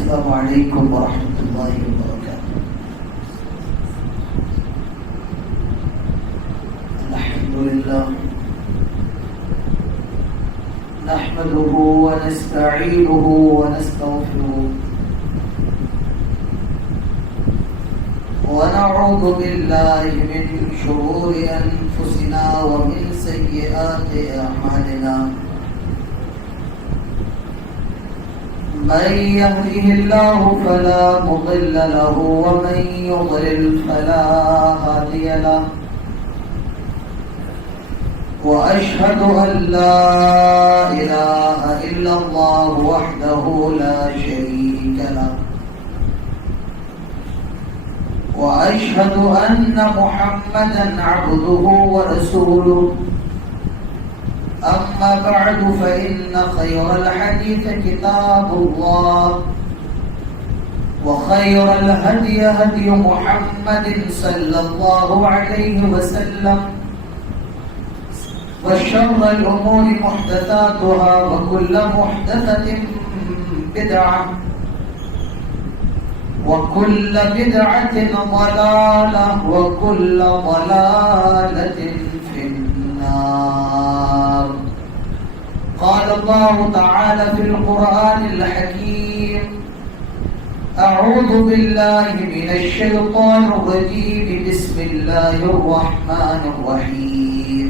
السلام علیکم ورحمۃ اللہ وبرکاتہ۔ الحمد للہ نحمده ونستعینه ونستغفره ونعوذ بالله من شرور انفسنا ومن سیئات اعمالنا، من يهده الله فلا مضل له ومن يضلل فلا هادي له، وأشهد أن لا إله إلا الله وحده لا شريك له، وأشهد أن محمدا عبده ورسوله، أما بعد فإن خير الحديث كتاب الله، وخير الهدي هدي محمد صلى الله عليه وسلم، وشر الأمور محدثاتها وكل محدثة بدعة، وكل بدعة ضلالة، وكل ضلالة في النار۔ قال الله تعالى في القرآن الحكيم: أعوذ بالله من الشيطان الرجيم، بسم الله الرحمن الرحيم،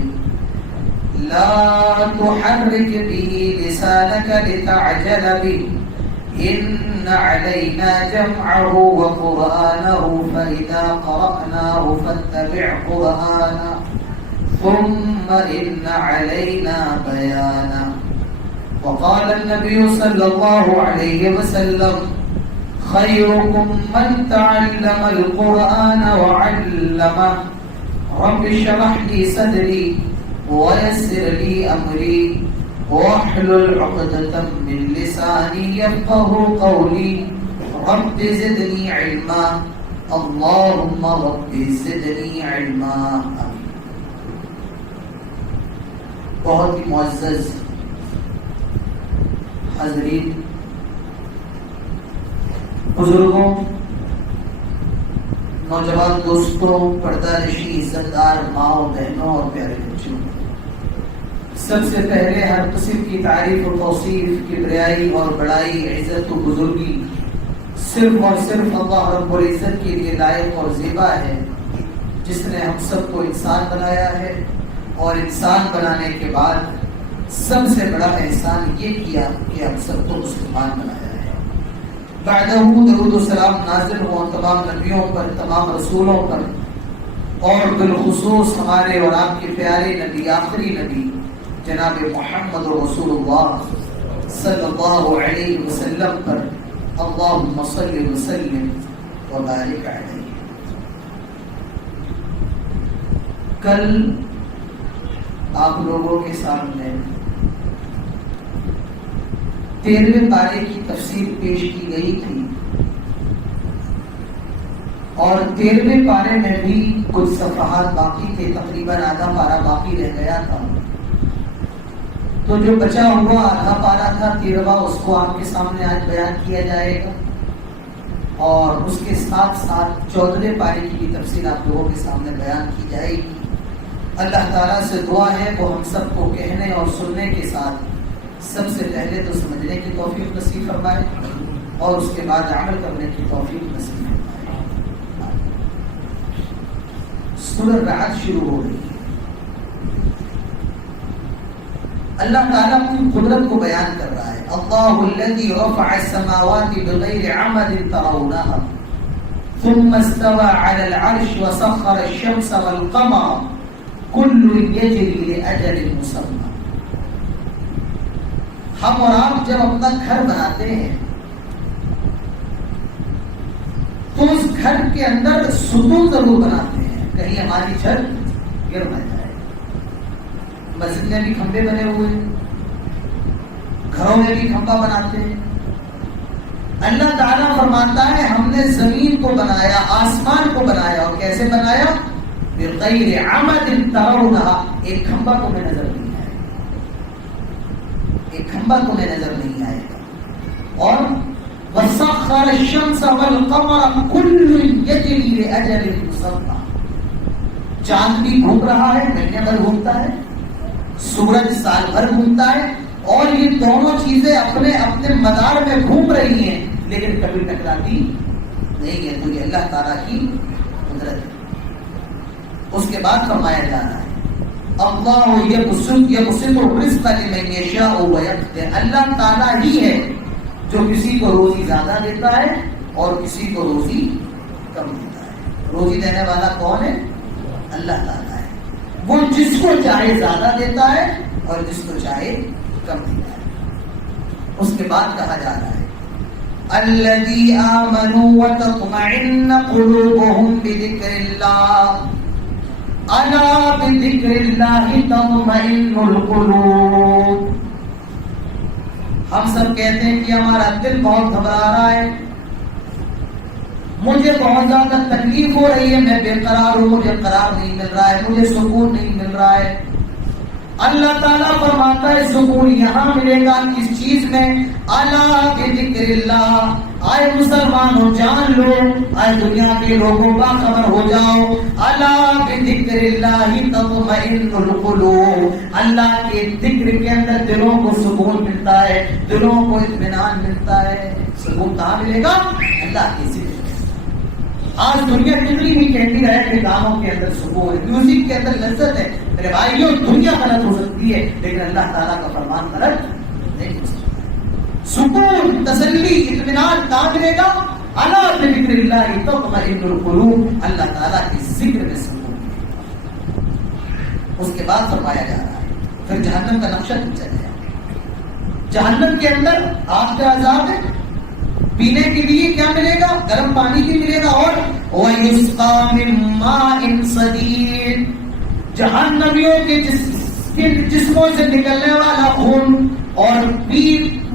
لا تحرك به لسانك لتعجل به، إن علينا جمعه وقرآنه، فإذا قرأناه فاتبع قرآنه، ثم إن علينا بيانه۔ وقال النبي صلى الله عليه وسلم: خيركم من تعلم القرآن وعلمه، رب اشرح لي صدري ويسر لي أمري واحلل عقدة من لساني يفقه قولي، رب زدني علما، اللهم رب زدني علما، آمين۔ بہت ہی معزز حاضرین، بزرگوں، نوجوان دوستوں، پردہ نشین عزتدار ماؤں، بہنوں اور پیارے بچوں، سب سے پہلے ہر قسم کی تعریف و توصیف، کبریائی اور بڑائی، عزت و بزرگی صرف اور صرف اللہ رب العزت کے لیے لائق اور زیبا ہے، جس نے ہم سب کو انسان بنایا ہے، اور انسان بنانے کے بعد سب سے بڑا احسان یہ کیا کہ ہم سب کو مسلمان بنایا ہے۔ بعدہ درود و سلام نازل ہوں تمام نبیوں پر، تمام رسولوں پر، اور بالخصوص ہمارے اور آپ کے پیارے نبی، آخری نبی جناب محمد رسول اللہ صلی اللہ علیہ وسلم پر، اللہم صلی وسلم وبارک علیہ۔ کل آپ لوگوں کے سامنے 13ویں پارے کی تفسیر پیش کی گئی تھی، اور 13ویں پارے میں بھی کچھ صفحات باقی تھے، تقریباً آدھا پارہ باقی رہ گیا تھا، تو جو بچا ہوا آدھا پارہ تھا 13واں، اس کو آپ کے سامنے آج بیان کیا جائے گا، اور اس کے ساتھ ساتھ 14ویں پارے کی بھی تفسیر آپ لوگوں کے سامنے بیان کی جائے گی۔ اللہ تعالیٰ سے دعا ہے وہ ہم سب کو کہنے اور سننے کے ساتھ سب سے پہلے تو سمجھنے کی توفیق نصیب فرمائے، اور اس کے بعد عمل کرنے کی توفیق نصیب فرمائے۔ سورۃ رعد شروع ہو رہی ہے۔ اللہ تعالیٰ اپنی قدرت کو بیان کر رہا ہے۔ اللہ الذی رفع السماوات بغیر عمد ترونها ثم استوى على العرش وسخر الشمس والقمر كل يجري لأجل مسمى۔ ہم اور آپ جب اپنا گھر بناتے ہیں تو اس گھر کے اندر ستون ضرور بناتے ہیں، کہیں ہماری چھت گر نہ جائے۔ مسجد میں بھی کھمبے بنے ہوئے ہیں، گھروں میں بھی کھمبا بناتے ہیں۔ اللہ تعالیٰ فرماتا ہے ہم نے زمین کو بنایا، آسمان کو بنایا، اور کیسے بنایا؟ بغیر عمد ترونها، ایک کھمبا تمہیں نظر نہیں آئے گا، ایک کھمبا تمہیں نظر نہیں آئے گا۔ اور وسخر وسخر الشمس والقمر كل يجري لأجل مسمى. چاند بھی گھوم رہا ہے، مہینے بھر گھومتا ہے، سورج سال بھر گھومتا ہے، اور یہ دونوں چیزیں اپنے اپنے مدار میں گھوم رہی ہیں لیکن کبھی ٹکراتی نہیں ہے. تو یہ اللہ تعالیٰ کی قدرت ہے. اس کے بعد فرمایا جا رہا ہے اللہ یبسط الرزق لمن یشاء ویقدر. اللہ تعالیٰ ہی ہے جو کسی کو روزی زیادہ دیتا ہے اور کسی کو روزی کم دیتا ہے. روزی دینے والا کون ہے؟ اللہ تعالیٰ ہے. وہ جس کو چاہے زیادہ دیتا ہے اور جس کو چاہے کم دیتا ہے. اس کے بعد کہا جا رہا ہے الذی آمنوا وتطمئن قلوبهم بذکر اللہ الا بذکر اللہ تطمئن القلوب. ہم سب کہتے ہیں کہ ہمارا دل بہت گھبرا رہا ہے، مجھے بہت زیادہ تکلیف ہو رہی ہے، میں بے قرار ہوں، مجھے قرار نہیں مل رہا ہے، مجھے سکون نہیں مل رہا ہے. اللہ تعالیٰ فرماتا ہے سکون یہاں ملے گا کس چیز میں؟ الا بذکر اللہ. آئے مسلمانوں جان لو، آئے دنیا کے لوگوں کا خبر ہو جاؤ، الا بذکر اللہ تطمئن القلوب. اللہ کے ذکر کے اندر دلوں کو سکون ملتا ہے، دلوں کو اطمینان ملتا ہے. سکون کہاں ملے گا؟ اللہ کے ذکر. آج دنیا کتنی بھی کہتی رہے کہ گانوں کے اندر سکون ہے، میوزک کے اندر لذت ہے. میرے بھائیوں دنیا غلط ہو سکتی ہے لیکن اللہ تعالیٰ کا فرمان غلط نہیں ہو سکتا. سکون، تسلی، اطمینان کہاں ملے گا؟ الا بذکر اللہ تطمئن القلوب. اللہ تعالیٰ کے ذکر میں سکون ہے. اس کے بعد فرمایا جا رہا ہے پھر جہنم کا نقشہ کھینچا گیا. جہنم کے اندر آگ کا عذاب ہے، پینے کے لیے کیا ملے گا؟ گرم پانی بھی ملے گا اور وَيُسْقَى مِن مَّاءٍ صَدِيدٍ. جہنمیوں کے جسموں سے نکلنے والا خون اور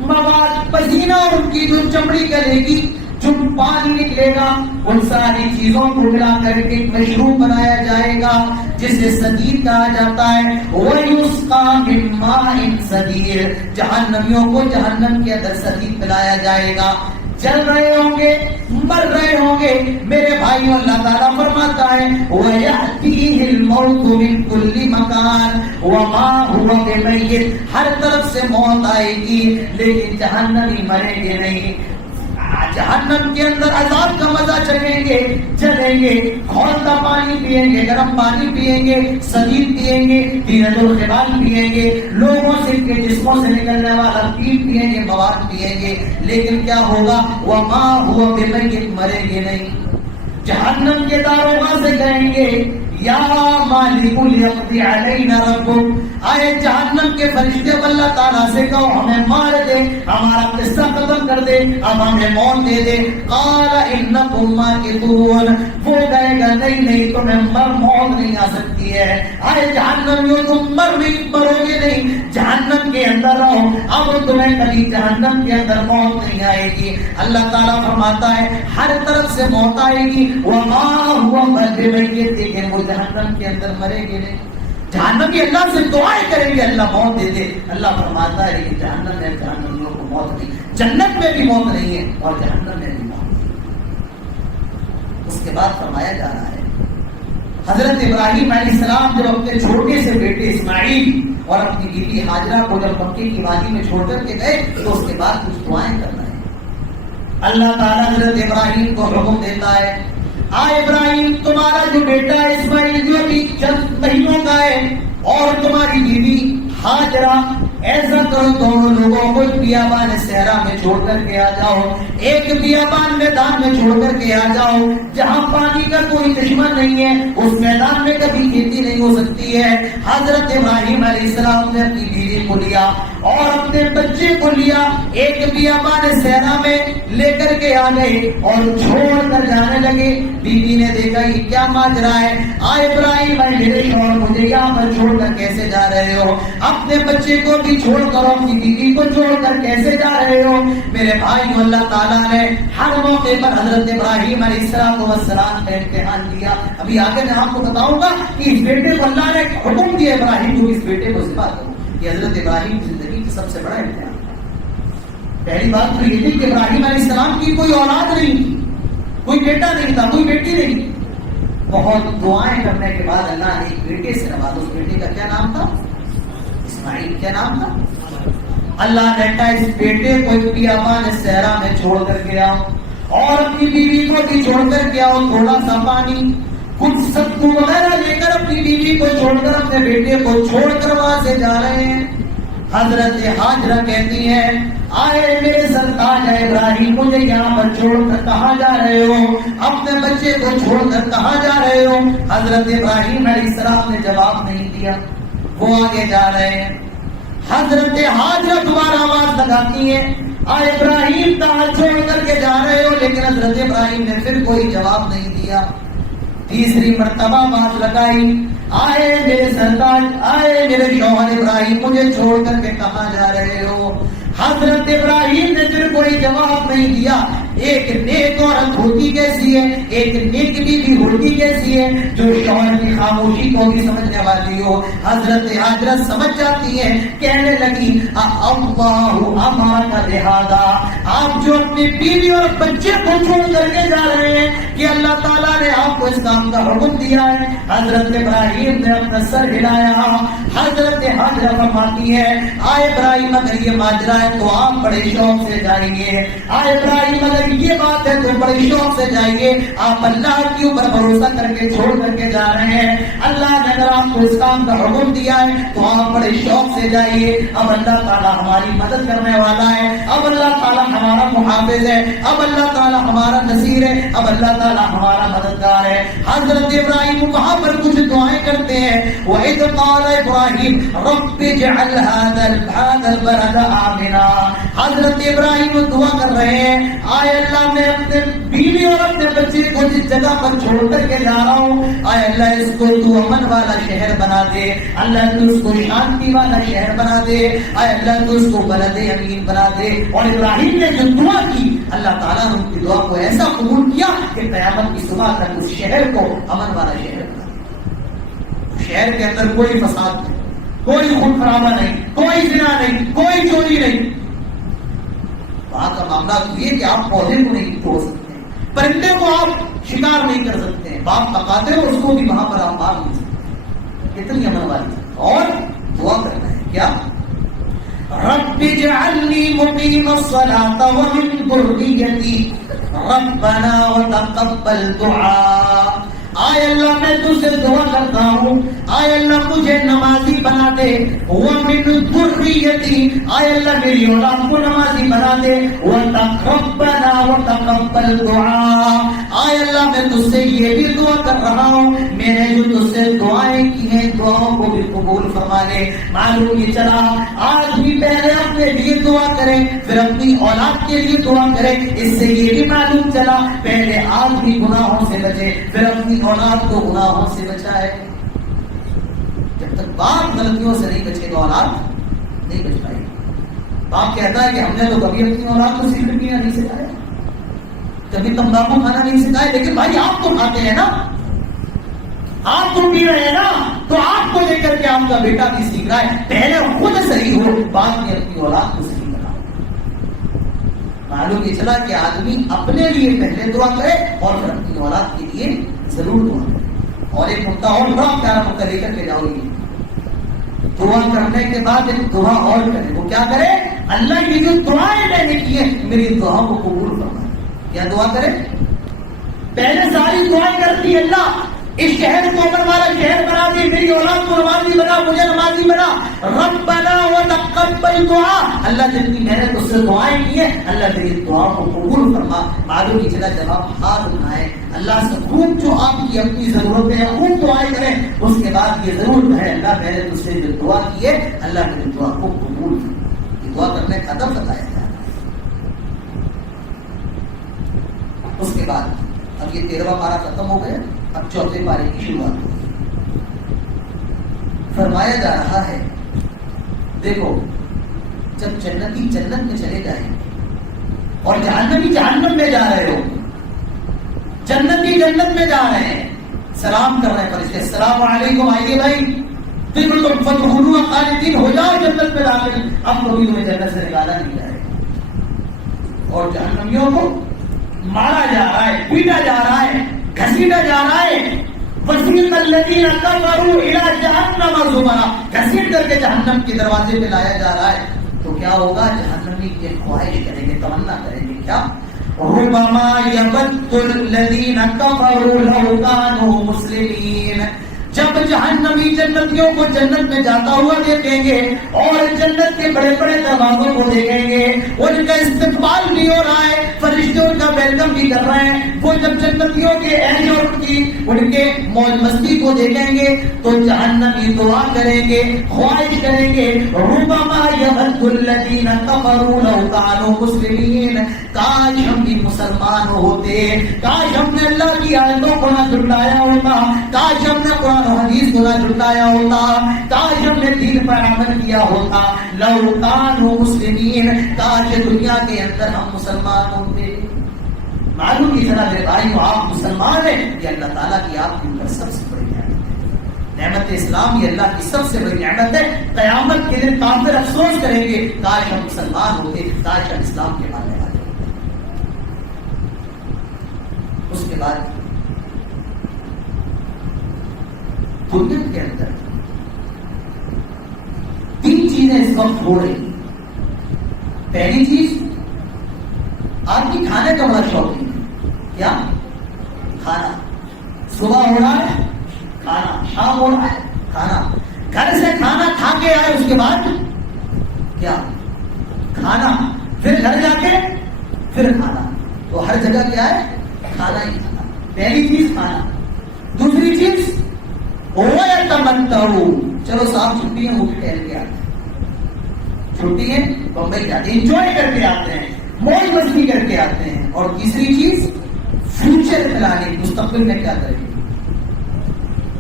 مواد پسینہ ان کی جو چمڑی گلے گی، جو پانی نکلے گا، ان ساری چیزوں کو ملا کر کے ایک مشروب بنایا جائے گا جسے صدید کہا جاتا ہے. وَيُسْقَى مِن مَّاءٍ صَدِيدٍ. جہنمیوں کو جہنم کے اندر صدید پلایا جائے گا. چل رہے ہوں گے، مر رہے ہوں گے. میرے بھائیوں اللہ تعالیٰ فرماتا ہے وَيَأْتِيهِ الْمَوْتُ مِن كُلِّ مَكَانٍ وَمَا هُوَ بِمَيِّتٍ. ہر طرف سے موت آئے گی لیکن جہنمی مریں گے نہیں. جہنم کے اندر عذاب کا مزہ چلیں گے، کھولتا پانی پیئیں گے، گرم پانی پیئیں گے، صدید پیئیں گے، تینت الخبال پیئیں گے، لوگوں سے کے جسموں سے نکلنے والا پیئیں گے، مواد پیئیں گے. لیکن کیا ہوگا؟ وما هو بمیت، مریں گے نہیں. جہنم کے داروغہ سے کہیں گے یا مالک لیقضی علینا ربک. آئے جہنم کے فرشتے اللہ تعالیٰ سے کہو ہمیں مار دے، ہمارا قصہ ختم کر دے، اب ہمیں موت دے دے. قال انکم ماکثون. وہ کہے گا نہیں تمہیں موت نہیں آ سکتی ہے. آئے جہنمیوں تم مرو گے نہیں، جہنم کے اندر رہو، اب تمہیں کبھی جہنم کے اندر موت نہیں آئے گی. اللہ تعالیٰ فرماتا ہے ہر طرف سے موت آئے گی. وما هو بمیت، لیکن وہ جہنم کے اندر مرے گے نہیں. جہنمی اللہ سے دعائیں کریں گے اللہ موت دے دے. اللہ فرماتا ہے کہ جہنم میں جہنمیوں کو موت نہیں، جنت میں بھی موت نہیں ہے اور جہنم میں بھی موت نہیں. اس کے بعد فرمایا جا رہا ہے حضرت ابراہیم علیہ السلام جب اپنے چھوٹے سے بیٹے اسماعیل اور اپنی بیوی ہاجرہ کو جب مکے کی وادی میں چھوڑ کر کے گئے تو اس کے بعد کچھ دعائیں کرنا ہے. اللہ تعالیٰ حضرت ابراہیم کو حکم دیتا ہے ابراہیم تمہارا جو بیٹا ہے اسماعیل جو ابھی چند مہینوں کا ہے اور تمہاری بیوی ہاجرہ، ایسا کرو دونوں لوگوں کو بیابان صحرا میں چھوڑ کر کے آ جاؤ، ایک بیابان میدان میں چھوڑ کر کے آ جاؤ جہاں پانی کا کوئی دشمن نہیں ہے، اس میدان میں کبھی کھیتی نہیں ہو سکتی ہے. حضرت ابراہیم علیہ السلام نے اپنی بیوی کو لیا اور اپنے بچے کو لیا، ایک بیابان صحرا میں لے کر کے آ گئے اور چھوڑ کر جانے لگے. بیوی نے دیکھا یہ کیا ماجرا ہے، ابراہیم میرے شوہر مجھے یہاں پر چھوڑ کر کیسے جا رہے ہو، اپنے بچے کو بھی چھوڑ کر اپنی بیوی کو چھوڑ کر کیسے جا رہے ہو. میرے بھائی اللہ تعالیٰ نے ہر موقع پر حضرت ابراہیم علیہ السلام کا امتحان دیا. ابھی آگے میں آپ کو بتاؤں گا کہ اس بیٹے کو اللہ نے حکم دیا ابراہیم کو اس بیٹے کو ذبح کرو. یہ حضرت ابراہیم کی زندگی کا سب سے بڑا امتحان. پہلی بات تو یہ تھی کہ ابراہیم علیہ السلام السلام کی کوئی اولاد نہیں تھی، کوئی بیٹا نہیں تھا، کوئی بیٹی نہیں. بہت دعائیں کرنے کے بعد اللہ نے ایک بیٹے سے نوازا. اس بیٹے کا کیا نام تھا؟ اسماعیل. کیا نام تھا؟ اللہ نے کہا اس بیٹے کو بیابان صحرا میں چھوڑ کر کے آؤ اور اپنی بیوی کو بھی چھوڑ کر کے آؤ. تھوڑا سا پانی کچھ ستو وغیرہ لے کر اپنی بیوی کو چھوڑ کر اپنے بیٹے کو چھوڑ کر وہاں سے جا رہے ہیں. حضرت حاجرہ کہتی ہیں آئے میرے سرتاج ابراہیم مجھے یہاں پر چھوڑ کر کہاں جا رہے ہو؟ اپنے بچے کو چھوڑ کر کہاں جا رہے ہو؟ حضرت ابراہیم علیہ السلام نے جواب نہیں دیا. وہ آگے جا رہے ہیں. حضرت حاجرہ دوبارہ آواز لگاتی ہیں آئے ابراہیم کہاں چھوڑ کر کے جا رہے ہو؟ لیکن حضرت ابراہیم نے پھر کوئی جواب نہیں دیا. تیسری مرتبہ بات لگائی آئے میرے سرتاج، آئے میرے شوہر ابراہیم مجھے چھوڑ کر کے کہاں جا رہے ہو؟ حضرت ابراہیم نے پھر کوئی جواب نہیں دیا. ایک نیک عورت ہوتی کیسی ہے، ایک نیک بیوی ہوتی کیسی ہے جو شوہر کی خاموشی کو بھی سمجھنے والی ہو. حضرت حاجرہ سمجھ جاتی ہے، کہنے لگی اللہ امرک بہذا، آپ جو اپنی بیوی اور بچے کو چھوڑ کر کے جا رہے ہیں کہ اللہ تعالیٰ نے آپ کو اس کام کا حکم دیا ہے. حضرت ابراہیم نے اپنا سر ہلایا. حضرت حاجرہ فرماتی ہے آئے ابراہیم اگر یہ ماجرا ہے تو آپ بڑے شوق سے جائیے. آئے ابراہیم اگر یہ بات ہے تو بڑے شوق سے جائیے. آپ اللہ کے اوپر بھروسہ کر کے چھوڑ کر کے جا رہے ہیں. اللہ نے اگر آپ کو اس کام کا حکم دیا ہے تو آپ بڑے شوق سے جائیے. اب اللہ تعالیٰ ہماری مدد کرنے والا ہے، اب اللہ تعالیٰ ہمارا محافظ ہے، اب اللہ تعالیٰ ہمارا نصیر ہے، اب اللہ تعالیٰ ہمارا مددگار ہے. حضرت ابراہیم وہاں پر کچھ دعائیں کرتے ہیں. وَإِذْ قَالَ إِبْرَاهِيمُ رَبِّ اجْعَلْ هَذَا الْبَلَدَ آمِنًا. حضرت ابراہیم دعا کر رہے ہیں آئے اللہ میں اپنے بیوی اور اپنے بچے کو جس جگہ پر چھوڑ کر کے جا رہا ہوں، آئے اللہ اس کو تو امن والا شہر بنا دے. اللہ تو اس کو شانتی والا شہر بنا دے. آئے اللہ تو اس کو بلد امین بنا دے. اور ابراہیم نے جو دعا کی اللہ تعالیٰ نے ان کی دعا کو ایسا قبول کیا کہ قیامت کی صبح تک اس شہر کو امن والا شہر بنا دیا. شہر کے اندر کوئی فساد نہیں، کوئی خون خرابہ نہیں، کوئی زنا نہیں، کوئی چوری نہیں. وہاں کا معاملہ تو یہ کہ آپ پودے کو نہیں توڑ سکتے ہیں، پرندے کو آپ شکار نہیں کر سکتے ہیں، باپ پکاتے ہو اس کو بھی وہاں پر آپ مار نہیں سکتے. اتنی امن والی. اور دعا کرنا ہے کیا؟ رب اجعلنی مقیم الصلاۃ ومن ذریتی ربنا وتقبل دعاء. آئے اللہ میں تجھ سے دعا کرتا ہوں، آئے اللہ مجھے نمازی بنا دے. ومن ذریتی، آئے اللہ میری اولاد کو نمازی بنا دے. ربنا وتقبل دعاء، آئے اللہ میں تجھ سے یہ بھی دعا کر رہا ہوں میں نے جو تجھ سے دعائیں کی ہیں دعاؤں کو بھی قبول فرما لے. معلوم یہ چلا آج بھی پہلے اپنے لیے دعا کریں پھر اپنی اولاد کے لیے دعا کریں. اس سے یہ بھی معلوم چلا پہلے آپ بھی گناہوں سے بچے پھر اپنی اولاد کو گناہوں سے بچائے. جب تک باپ غلطیوں سے نہیں بچے گا اولاد نہیں بچ پائے. باپ کہتا ہے کہ ہم نے تو کبھی اپنی اولاد کو سگریٹ پینا نہیں سکھایا، کبھی تمباکو کھانا نہیں سکھایا، لیکن بھائی آپ تو کھاتے ہیں نا، آپ تو پی رہے ہیں نا، تو آپ کو لے کر کے آپ کا بیٹا بھی سیکھ رہا ہے. پہلے خود صحیح ہو بعد میں اپنی اولاد کو صحیح بناؤ. معلوم یہ چلا کہ آدمی اپنے لیے پہلے دعا کرے اور پھر اپنی اولاد کے لیے ضرور دعا کرے. اور ایک نقطہ اور بڑا پیارا نقطہ لے کر کے جاؤ گی. دعا کرنے کے بعد ایک دعا اور کرے. وہ کیا کرے؟ اللہ کی جو دعائیں میں نے کی ہیں میری دعاؤں کو قبول فرمائے. کیا دعا کرے؟ پہلے ساری دعائیں کرتی اللہ اس شہر کو امن والا شہر بنا دے، میری اولاد کو نمازی بنا، مجھے نمازی بنا. ربنا وتقبل دعاء، اللہ جتنی میں نے تجھ سے دعائیں کی ہیں اللہ میری دعا کو قبول فرما. معلوم کی چلا جب آپ ہاتھ اٹھائیں اللہ سے خوب جو آپ کی اپنی ضرورتیں ہیں خوب دعائیں کریں. اس کے بعد یہ ضرور ہے اللہ میں نے تجھ سے جو دعا کی ہے اللہ میری دعا کو قبول فرما. یہ دعا کرنے کا ادب بتایا جائے. اس کے بعد اب یہ 13واں پارہ ختم ہو گیا، اب 4تھے پارے کی شروعات ہوئی. فرمایا جا رہا ہے دیکھو جب جنتی جنت میں چلے جائیں اور جہنمی جہنم میں جا رہے ہو، جنتی جنت میں جا رہے ہیں سلام کر رہے ہیں فرشتے السلام علیکم آئیے بھائی بالکل تم خالدین ہو جاؤ جنت میں داخل. اب کبھی تمہیں جنت سے نکالا نہیں جائے. اور جہنمیوں کو مارا جا رہا ہے، پیٹا جا رہا ہے، گھسیٹا جا رہا ہے. وَسِيقَ الَّذِينَ كَفَرُوا إِلَىٰ جَهَنَّمَ زُمَرًا، گھسیٹ کر کے جہنم کے دروازے پہ لایا جا رہا ہے. تو کیا ہوگا؟ جہنمی کی خواہش کریں گے، تمنا کریں گے کیا؟ رُبَمَا يَوَدُّ الَّذِينَ كَفَرُوا لَوْ كَانُوا مُسْلِمِينَ. جب جہنمی جنتیوں کو جنت میں جاتا ہوا دیکھیں گے اور جنت کے بڑے بڑے دروازوں کو دیکھیں گے، ان کا استقبال بھی ہو رہا ہے، فرشتے ان کا ویلکم بھی کر رہے ہیں. وہ جب جنتیوں کے اہل اور ان کے موج مستی کو دیکھیں گے تو جہنمی دعا کریں گے، خواہش کریں گے، ربما یود الذین کفروا لو کانوا مسلمین، کاش ہم بھی مسلمان ہوتے، کاش ہم نے اللہ کی آیتوں کو نہ جھٹلایا ہوتا، کاش ہم نے قرآن و حدیث کو نہ جھٹلایا ہوتا، کاش ہم نے دین پر عمل کیا ہوتا. لو کانوا مسلمین، کاش دنیا کے اندر ہم مسلمان ہوتے. معلوم کی طرح میرے بھائیو، آپ مسلمان ہیں، یہ اللہ تعالیٰ کی آپ کے اوپر سب سے بڑی نعمت ہے. نعمت اسلام یہ اللہ کی سب سے بڑی نعمت ہے. قیامت کے دن کافر افسوس کریں گے، کاش ہم مسلمان ہوتے، کاش ہم اسلام کے ماننے والے. اس کے بعد دنیا کے اندر تین چیزیں اس وقت ہو رہی ہیں. پہلی چیز، آدمی کھانے کا بڑا شوقین ہے. کیا؟ کھانا. صبح ہو رہا ہے کھانا، شام ہو رہا ہے کھانا، گھر سے کھانا کھا کے آئے اس کے بعد کیا؟ کھانا. پھر گھر جا کے پھر کھانا. تو ہر جگہ کیا ہے؟ کھانا ہی کھانا. پہلی چیز کھانا. دوسری چیز وَيَتَمَتَّعُ، چلو صاحب چھٹی ہے وہ بھی ٹہل کے آتے ہیں، چھٹی ہے بمبئی جاتے ہیں، انجوائے کر کے آتے ہیں، موج مستی کر کے آتے ہیں. اور تیسری چیز فیوچر پلاننگ، مستقبل میں کیا کریں گے،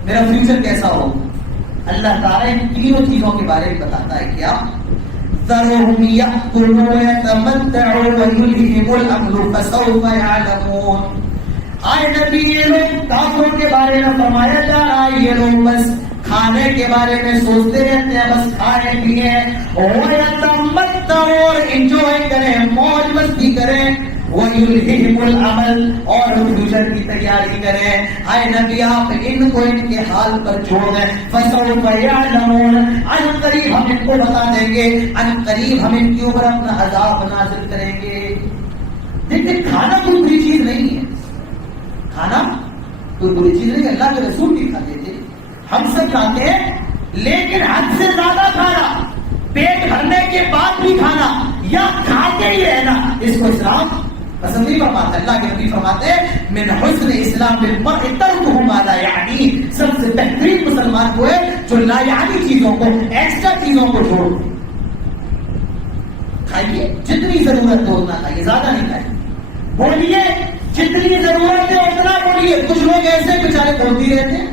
میرا فیوچر کیسا ہو. اللہ تعالیٰ ان تینوں چیزوں کے بارے میں بتاتا ہے. کیا؟ ذَرْهُمْ يَأْكُلُوا وَيَتَمَتَّعُوا وَيُلْهِهِمُ الْأَمْرُ فَسَوْفَ يَعْلَمُونَ. آئے نبی، یہ لوگ کافروں کے بارے میں فرمایا جا رہا ہے، یہ لوگ بس کھانے کے بارے میں سوچتے رہتے ہیں، بس کھائیں پیئیں اور انجوائے کریں، موج مستی کریں. وَيُلْهِهِمُ الْعَمَلُ، اور فیوچر کی تیاری کریں. آئے نبی، آپ ان کو ان کے حال پر چھوڑ دیں. فَسَوْفَ يَعْلَمُونَ، ان قریب ہم ان کو بتا دیں گے، ان قریب ہم ان کے اوپر اپنا عذاب نازل کریں گے. دیکھیں، کھانا کوئی بری چیز نہیں ہے، کھانا کوئی بری چیز نہیں. اللہ کے رسول بھی کھاتے تھے، ہم سب کھاتے ہیں، لیکن حد سے زیادہ کھانا، پیٹ بھرنے کے بعد بھی کھانا یا کھا کے ہی رہنا، اس کو اسلام پسند نہیں فرماتا. اللہ کے نبی فرماتے ہیں من حسن اسلام المرء ترکہ ما لا یعنی، سب سے بہترین مسلمان وہ ہے جو لا یعنی چیزوں کو، ایکسٹرا چیزوں کو چھوڑ. کھائیے جتنی ضرورت ہو اتنا کھائیے، زیادہ نہیں کھائیے. بولیے جتنی ضرورت ہے اتنا بولیے. کچھ لوگ ایسے بیچارے بولتے رہتے ہیں،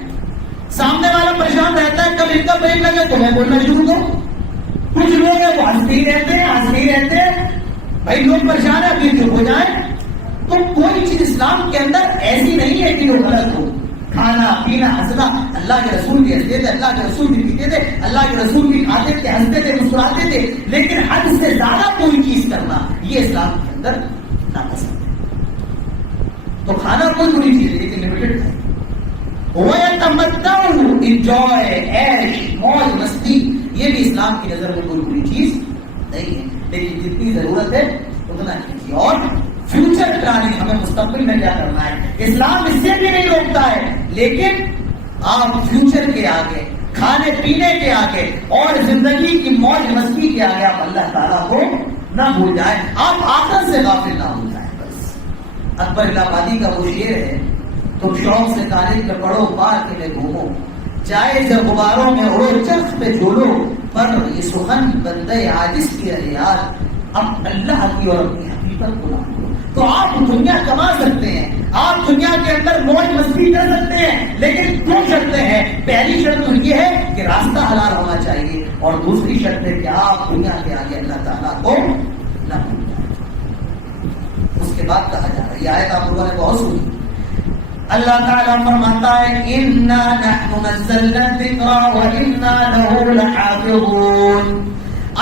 سامنے والا پریشان رہتا ہے، کب ان کا بریک لگے تو میں بولنا شروع کروں. کچھ لوگ ہیں وہ ہنستے رہتے ہیں، بھائی لوگ پریشان ہیں ابھی چپ ہو جائیں. تو کوئی چیز اسلام کے اندر ایسی نہیں ہے کہ وہ غلط ہو. کھانا پینا ہنسنا، اللہ کے رسول بھی ہنستے تھے، اللہ کے رسول بھی پیتے تھے، اللہ کے رسول بھی کھاتے تھے، ہنستے تھے، مسکراتے تھے. لیکن حد سے زیادہ کوئی چیز کرنا یہ اسلام کے اندر ناپسند ہے. تو کھانا کوئی بری چیز ہے لیکن لمیٹڈ ہے. وَيَتَمَتَّعُوا، انجوائے، عیش، موج مستی، یہ بھی اسلام کی نظر میں کوئی بری چیز نہیں ہے، لیکن جتنی ضرورت ہے اتنا کیجیے. اور فیوچر پلاننگ، ہمیں مستقبل میں کیا کرنا ہے، اسلام اس سے بھی نہیں روکتا ہے، لیکن آپ فیوچر کے آگے، کھانے پینے کے آگے اور زندگی کی موج مستی کے آگے آپ اللہ تعالیٰ کو نہ بھول جائیں، آپ آخرت سے غافل نہ ہو جائیں. بس اکبر الہ آبادی کا وہ شعر ہے، تم شوق سے کالج میں پڑھو، پارک میں گھومو، جائے جب غباروں میں اڑو، چرخ پہ جھولو، پر یہ سخن بندے عاجز کی ہے یار، اب اللہ کی اور اپنی حقیقت کو نہ بھولو. تو آپ دنیا کما سکتے ہیں، آپ دنیا کے اندر موج مستی کر سکتے ہیں، لیکن دو شرطیں ہیں. پہلی شرط تو یہ ہے کہ راستہ حلال ہونا چاہیے، اور دوسری شرط ہے کہ آپ دنیا کے آگے اللہ تعالیٰ کو نہ بھول جائیں. اس کے بعد کہا جا رہا ہے، یہ آیت آپ لوگوں نے بہت سنی. اللہ تعالیٰ فرماتا ہے اِنَّا نَحْنُ نَزَّلْنَا الذِّكْرَ وَإِنَّا لَهُ لَحَافِظُونَ.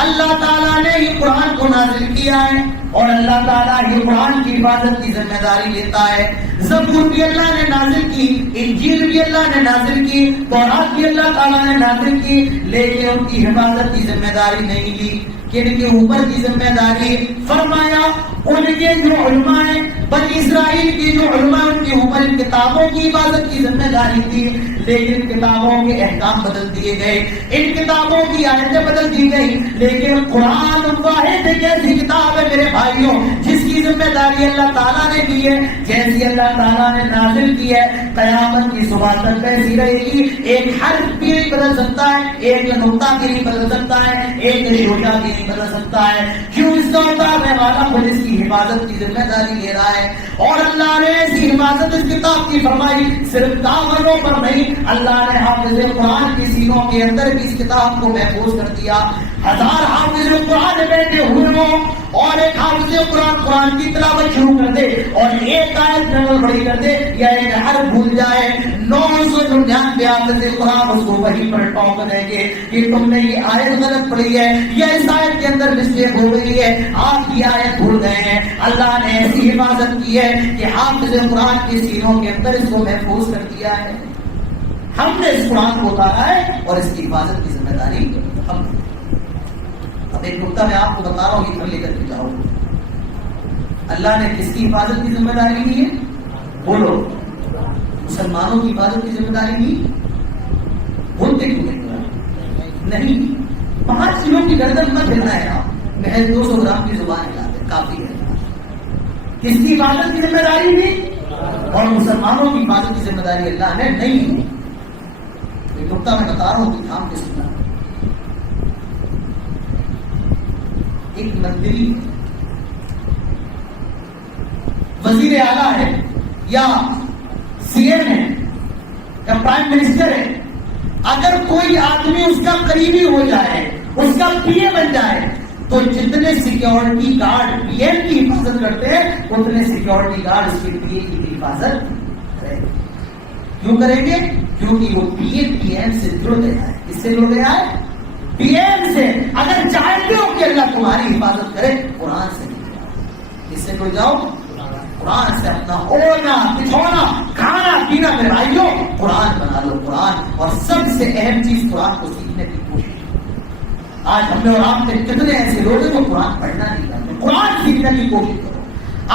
اللہ تعالیٰ نے یہ قرآن کو نازل کیا ہے اور اللہ تعالیٰ یہ قرآن کی حفاظت کی ذمہ داری لیتا ہے. زبور بھی اللہ نے نازل کی, انجیل بھی اللہ نے نازل کی, تورات بھی اللہ تعالیٰ نے نازل کی, لیکن ان کی حفاظت کی ذمہ داری نہیں لی. کن کے اوپر کی ذمہ داری؟ فرمایا ان کے جو علماء ہیں, بنی اسرائیل کی جو علماء, ان کے اوپر ان کتابوں کی حفاظت کی ذمہ داری تھی, لیکن کتابوں کے احکام بدل دیے گئے, ان کتابوں کی آیتیں بدل دی گئی. لیکن قرآن واحد ایک ایسی کتاب ہے میرے بھائیوں جس کی ذمہ داری اللہ تعالیٰ نے دی ہے. جیسی اللہ تعالیٰ نے نازل کی ہے قیامت کی صبح تک ویسی رہے گی. ایک حرف بھی نہیں بدل سکتا ہے, ایک نقطہ بھی نہیں بدل سکتا ہے, ایک شوشہ بھی نہیں بدل سکتا ہے. کیوں؟ اس کا اتارنے والا خود اس کی حفاظت کی ذمہ داری لے رہا ہے. اور اللہ نے ایسی حفاظت اس کتاب کی فرمائی, صرف کاغذوں پر نہیں, اللہ نے حافظ قرآن کی سینوں کے اندر بھی اس کتاب کو محفوظ کر دیا. 1000 حافظ قرآن بیٹھے ہوئے ہوں اور ایک حافظ قرآن کی تلاوت شروع کر دے اور ایک آیت نقل پڑھی کر دے یا ایک حرف بھول جائے, 999 حافظ قرآن اس کو وہی پر ٹوک دیں گے کہ تم نے یہ آیت غلط پڑھی ہے یا اس آیت کے اندر مسٹیک ہو گئی ہے, آپ یہ آیت بھول گئے ہیں. اللہ نے ایسی حفاظت کی ہے کہ حافظ قرآن کی سینوں کے اندر اس کو محفوظ کر دیا ہے. ہم نے اس قرآن کو اتارا ہے اور اس کی حفاظت کی ذمہ داری ہم نے. اب ایک نقطہ میں آپ کو بتا رہا ہوں کہ لے کر کے جاؤ. اللہ نے کس کی حفاظت کی ذمہ داری لی ہے؟ بولو. مسلمانوں کی حفاظت کی ذمہ داری لی. بولتے کیوں نہیں؟ 5 کلو کی گردن مت پھیلنا ہے آپ, محض 200 گرام کی زبان ہلاتے کافی ہے. کس کی حفاظت کی ذمہ داری لی؟ اور مسلمانوں کی حفاظت کی ذمہ داری اللہ نے نہیں لی. ایک نقطہ میں بتا رہا ہوں کہ تھام کے سننا. ایک مندری وزیر اعلیٰ ہے یا سی ایم ہے یا پرائم منسٹر ہے, اگر کوئی آدمی اس کا قریبی ہو جائے, اس کا پی اے بن جائے, تو جتنے سیکیورٹی گارڈ پی ایم کی حفاظت کرتے ہیں اتنے سیکیورٹی گارڈ اس کے پی اے کی حفاظت کریں گے. کیوں کریں گے؟ کیونکہ وہ پی ایم سے جڑ گیا ہے. کس سے جڑ گیا ہے؟ پی ایم سے. اگر چاہتے ہو کہ اللہ تمہاری حفاظت کرے, قرآن سے اس سے جڑ جاؤ. قرآن سے اپنا اوڑھنا بچھونا کھانا پینا میرے بھائیوں قرآن بنا لو. قرآن, اور سب سے اہم چیز قرآن کو سیکھنے کی کوشش. آج ہم نے اور آپ نے کتنے ایسے لوگ ہیں جو قرآن پڑھنا نہیں چاہتے, قرآن سیکھنے کی کوشش کرو.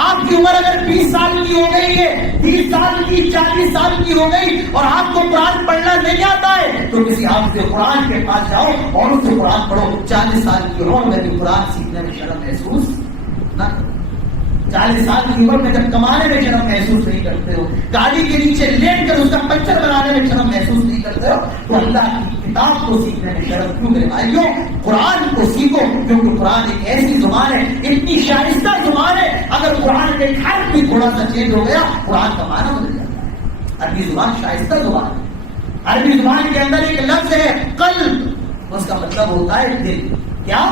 آپ کی عمر اگر 20 سال کی ہو گئی ہے, 30 سال کی, 40 سال کی ہو گئی اور آپ کو قرآن پڑھنا نہیں آتا ہے, تو کسی حافظ قرآن کے پاس جاؤ اور اس سے قرآن پڑھو. 40 سال کی عمر میں بھی قرآن سیکھنے میں شرم محسوس نہ کرو. 40 سال کی عمر میں جب کمانے میں شرم محسوس نہیں کرتے ہو, گاڑی کے نیچے لیٹ کر اس کا پنچر بنانے میں شرم محسوس نہیں کرتے ہو, تو اللہ کی کتاب کو سیکھنے میں شرم کیوں میرے بھائیوں؟ قرآن کو سیکھو, کیونکہ قرآن ایک ایسی زبان ہے, اتنی شائستہ زبان ہے, اگر قرآن کے حرف بھی تھوڑا سا چینج ہو گیا قرآن کا معنی بدل جاتا ہے. عربی زبان شائستہ زبان ہے. عربی زبان کے اندر ایک لفظ ہے قلب, اس کا مطلب ہوتا ہے دل. کیا؟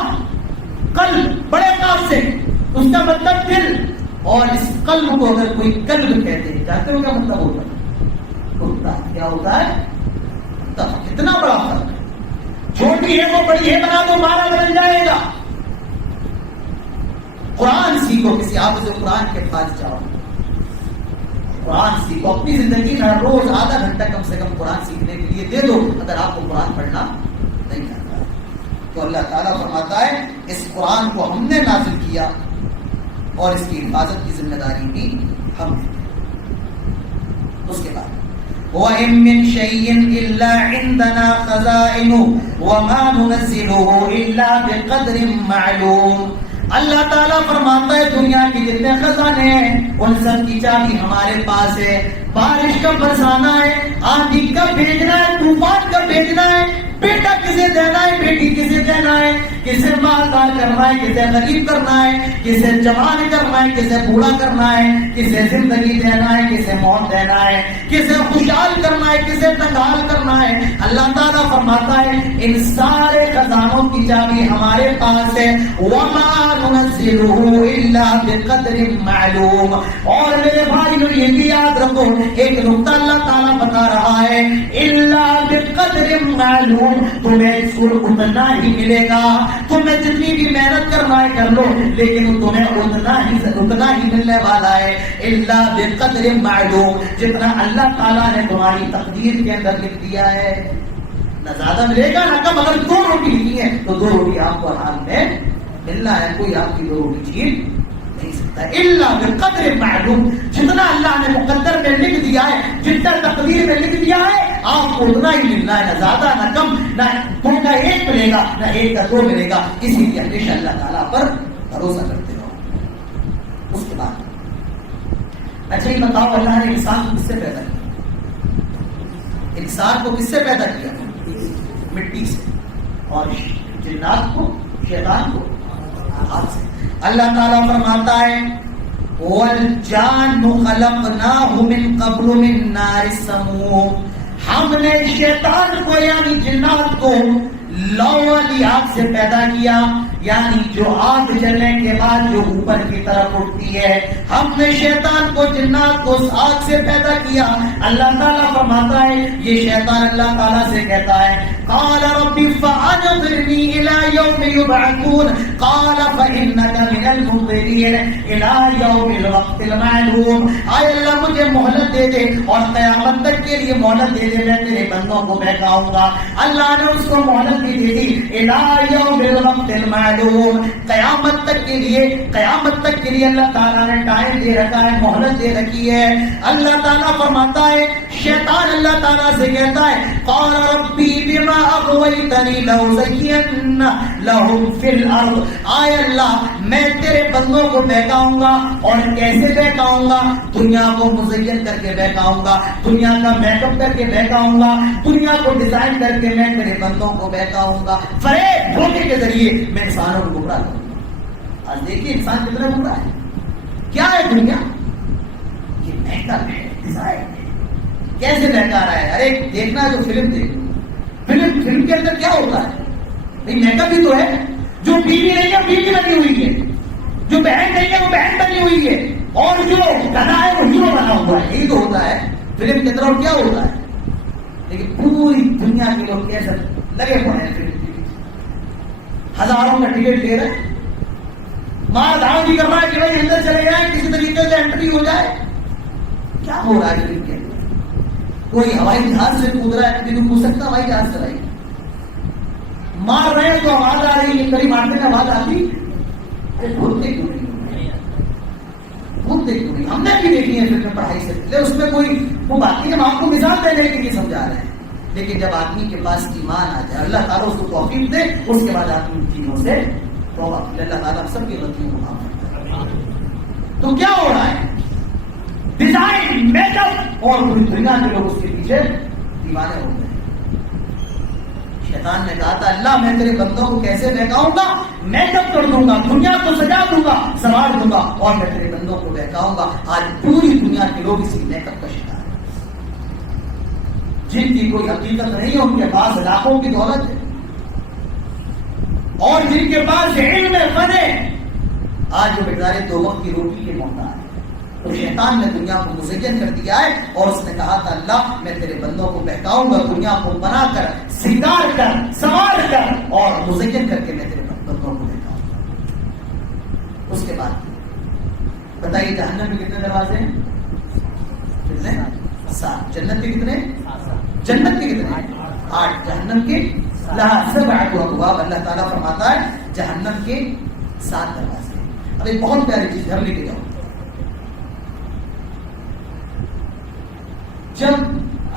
قلب, بڑے کاف سے, اس کا مطلب دل. اور اس قلب کو اگر کوئی قلب کہتے ہیں, جانتے ہو کیا مطلب ہوتا ہے؟ کتا. کیا ہوتا ہے؟ کتا. کتنا بڑا فرق ہے. چھوٹی ہے وہ بڑی ہے بنا تو مارا بدل جائے گا. قرآن سیکھو, کسی حافظ قرآن کے پاس جاؤ, قرآن سیکھو. اپنی زندگی میں ہر روز آدھا گھنٹہ کم سے کم قرآن سیکھنے کے لیے دے دو, اگر آپ کو قرآن پڑھنا نہیں آتا ہے. تو اللہ تعالیٰ فرماتا ہے اس قرآن کو ہم نے نازل کیا اور اس کی حفاظت کی ذمہ داری بھی ہم نے. اس کے بعد وَإِن مِّن شَيْءٍ إِلَّا عِندَنَا خَزَائِنُهُ وَمَا نُنَزِّلُهُ إِلَّا بِقَدْرٍ مَّعْلُومٍ. اللہ تعالیٰ فرماتا ہے دنیا کے جتنے خزانے ہیں ان سب کی چابی ہمارے پاس ہے. بارش کب برسانا ہے, آندھی کب بھیجنا ہے, طوفان کب بھیجنا ہے, بیٹا کسے دینا ہے, بیٹی کسے دینا ہے, کسے مالدار کرنا ہے, کسے غریب کرنا ہے, کسے جوان کرنا ہے, کسے بوڑھا کرنا ہے, کسے زندگی دینا ہے, کسے موت دینا ہے, کسے خوشحال کرنا ہے, کسے تنگحال کرنا ہے. اللہ تعالیٰ فرماتا ہے ان سارے خزانوں کی چابی ہمارے پاس ہے. وَمَا نُنَزِّلُهُ إِلَّا بِقَدْرٍ مَّعْلُومٍ. اور میرے بھائیو یہ بھی یاد رکھو, ایک نقطہ اللہ تعالیٰ بتا رہا ہے, إِلَّا بِقَدْرٍ مَّعْلُومٍ. ہوں تمہیں اتنا ہی ملے گا. تمہیں جتنی بھی محنت کرنا ہے کر لو لیکن تمہیں اتنا ہی ملنے والا ہے. الا بقدر معلوم, جتنا اللہ تعالیٰ نے تمہاری تقدیر کے اندر لکھ دیا ہے. نہ زیادہ ملے گا نہ کم. اگر 2 روٹی لکھی ہے تو 2 روٹی آپ کو حال میں ملنا ہے, کوئی آپ کی 2 روٹی چھین نہیں سکتا. الا بقدر معلوم, جتنا اللہ نے مقدر میں لکھ دیا ہے, جتنا تقدیر میں لکھ دیا ہے آپ کو اتنا ہی ملنا ہے, نہ زیادہ نہ کم. نہ تم کا 1 ملے گا نہ 1 کا 2 ملے گا. اسی لیے ہمیشہ اللہ تعالیٰ پر بھروسہ کرتے رہو. اس کے بعد اچھا یہ بتاؤ, اللہ نے انسان کو کس سے پیدا کیا؟ انسان کو کس سے پیدا کیا؟ مٹی سے. اور جنات کو, شیطان کو آگ سے. اللہ تعالیٰ فرماتا ہے وَالْجَانُ خَلَقْنَاهُ مِنْ قَبْلُ مِنْ نَارِ السَّمُومِ, ہم نے شیطان کو یعنی جنات کو لو والی آگ سے پیدا کیا, یعنی جو آگ جلنے کے بعد جو اوپر کی طرف اٹھتی ہے. ہم نے شیطان کو جنات کو اس آگ سے پیدا کیا. اللہ تعالیٰ فرماتا ہے یہ شیطان اللہ تعالیٰ سے کہتا ہے قال رب فأنظرني إلى يوم يبعثون قال فإنك من المنظرين إلى يوم الوقت المعلوم. آئے اللہ مجھے مہلت دے دے اور قیامت تک کے لیے مہلت دے دے, میں تیرے بندوں کو بہکاؤں گا. اللہ نے اس کو مہلت بھی دے دی إلى يوم الوقت المعلوم, قیامت تک کے لیے. قیامت تک کے لیے اللہ تعالیٰ نے ٹائم دے رکھا ہے, مہلت دے رکھی ہے. اللہ تعالیٰ فرماتا ہے شیطان اللہ تعالیٰ سے کہتا ہے قال ربی بما اغویتنی لأزین لہم فی الارض, آئے اللہ میں تیرے بندوں کو بہکاؤں گا. اور کیسے بہکاؤں گا؟ دنیا کو مزین کر کے بہکاؤں گا, دنیا کا میک اپ کر کے بہکاؤں گا, دنیا کو ڈیزائن کر کے میں تیرے بندوں کو بہکاؤں گا. فریب دھوکے کے ذریعے میں انسانوں کو گمراہ کروں گا. آج دیکھیے انسان کتنا گمراہ ہے. کیا ہے دنیا؟ یہ میک اپ ہے, ڈیزائن ہے. کیسے بہکا رہا ہے؟ ارے دیکھنا جو فلم دیکھو, فلم کے اندر کیا ہوتا ہے؟ میک اپ ہی تو ہے. جو بیوی نہیں ہے بیوی بنی ہوئی ہے, جو بہن نہیں ہے وہ بہن بنی ہوئی ہے, اور جو گدھا ہے وہ ہیرو بنا ہوا ہے. یہی تو ہوتا ہے فلم کے اندر. اور کیا ہوتا ہے؟ لیکن پوری دنیا کے لوگ کیسے لگے پڑے ہیں فلم کے, ہزاروں کا ٹکٹ لے رہے ہیں, مار دھاؤ بھی کر رہا ہے کہ بھائی اندر چلے جائیں, کسی طریقے سے انٹری ہو جائے. کیا ہو رہا ہے فلم کے اندر؟ کوئی ہوائی جہاز سے کود رہا ہے, لیکن کود سکتا ہوائی جہاز چلائی. مار رہے ہیں تو آواز آ رہی ہے, کبھی مارنے کا آواز آتی ہے. بھولتے کیوں نہیں, بھولتے کیوں نہیں؟ ہم نے بھی دیکھی ہے فلم پڑھائی سے پہلے, اس میں کوئی وہ بات نہیں. ہم آپ کو مثال دینے کے لیے سمجھا رہے ہیں. لیکن جب آدمی کے پاس ایمان آ جائے, اللہ تعالیٰ اس کو توفیق دے, اس کے بعد آدمی ان چیزوں سے توبہ کرے. اللہ تعالیٰ سب کی غلطیوں کو معاف کرے. تو کیا ہو رہا ہے؟ ڈیزائن, میک اپ, اور پوری دنیا کے لوگ اس کے پیچھے دیوانے ہو گئے. شیطان نے کہا تھا اللہ میں تیرے بندوں کو کیسے بہکاؤں گا, میک اپ کر دوں گا, دنیا کو سجا دوں گا, سنوار دوں گا, اور میں تیرے بندوں کو بہکاؤں گا. آج پوری دنیا کے لوگ اسی میک اپ کا شکار ہیں. جن کی کوئی حقیقت نہیں ہے, ان کے پاس لاکھوں کی دولت ہے, اور جن کے پاس علم فن ہے, آج جو بیچارے 2 وقت کی روٹی کے محتاج ہیں. تو شیطان نے دنیا کو مزین کر دیا ہے, اور اس نے کہا تھا اللہ میں تیرے بندوں کو بہکاؤں گا, دنیا کو بنا کر, سنگار کر, سنوار کر, اور مزین کر کے میں تیرے بندوں کو بہکاؤں گا. اس کے بعد بتائیے جہنم میں کتنے دروازے ہیں؟ کتنے؟ 7. جنت کے کتنے؟ جنت کے کتنے؟ 8. جہنم کے لہا 7 ابواب. اللہ تعالیٰ فرماتا ہے جہنم کے 7 دروازے. اب ایک بہت پیاری چیز گھر لے کے جاؤ. جب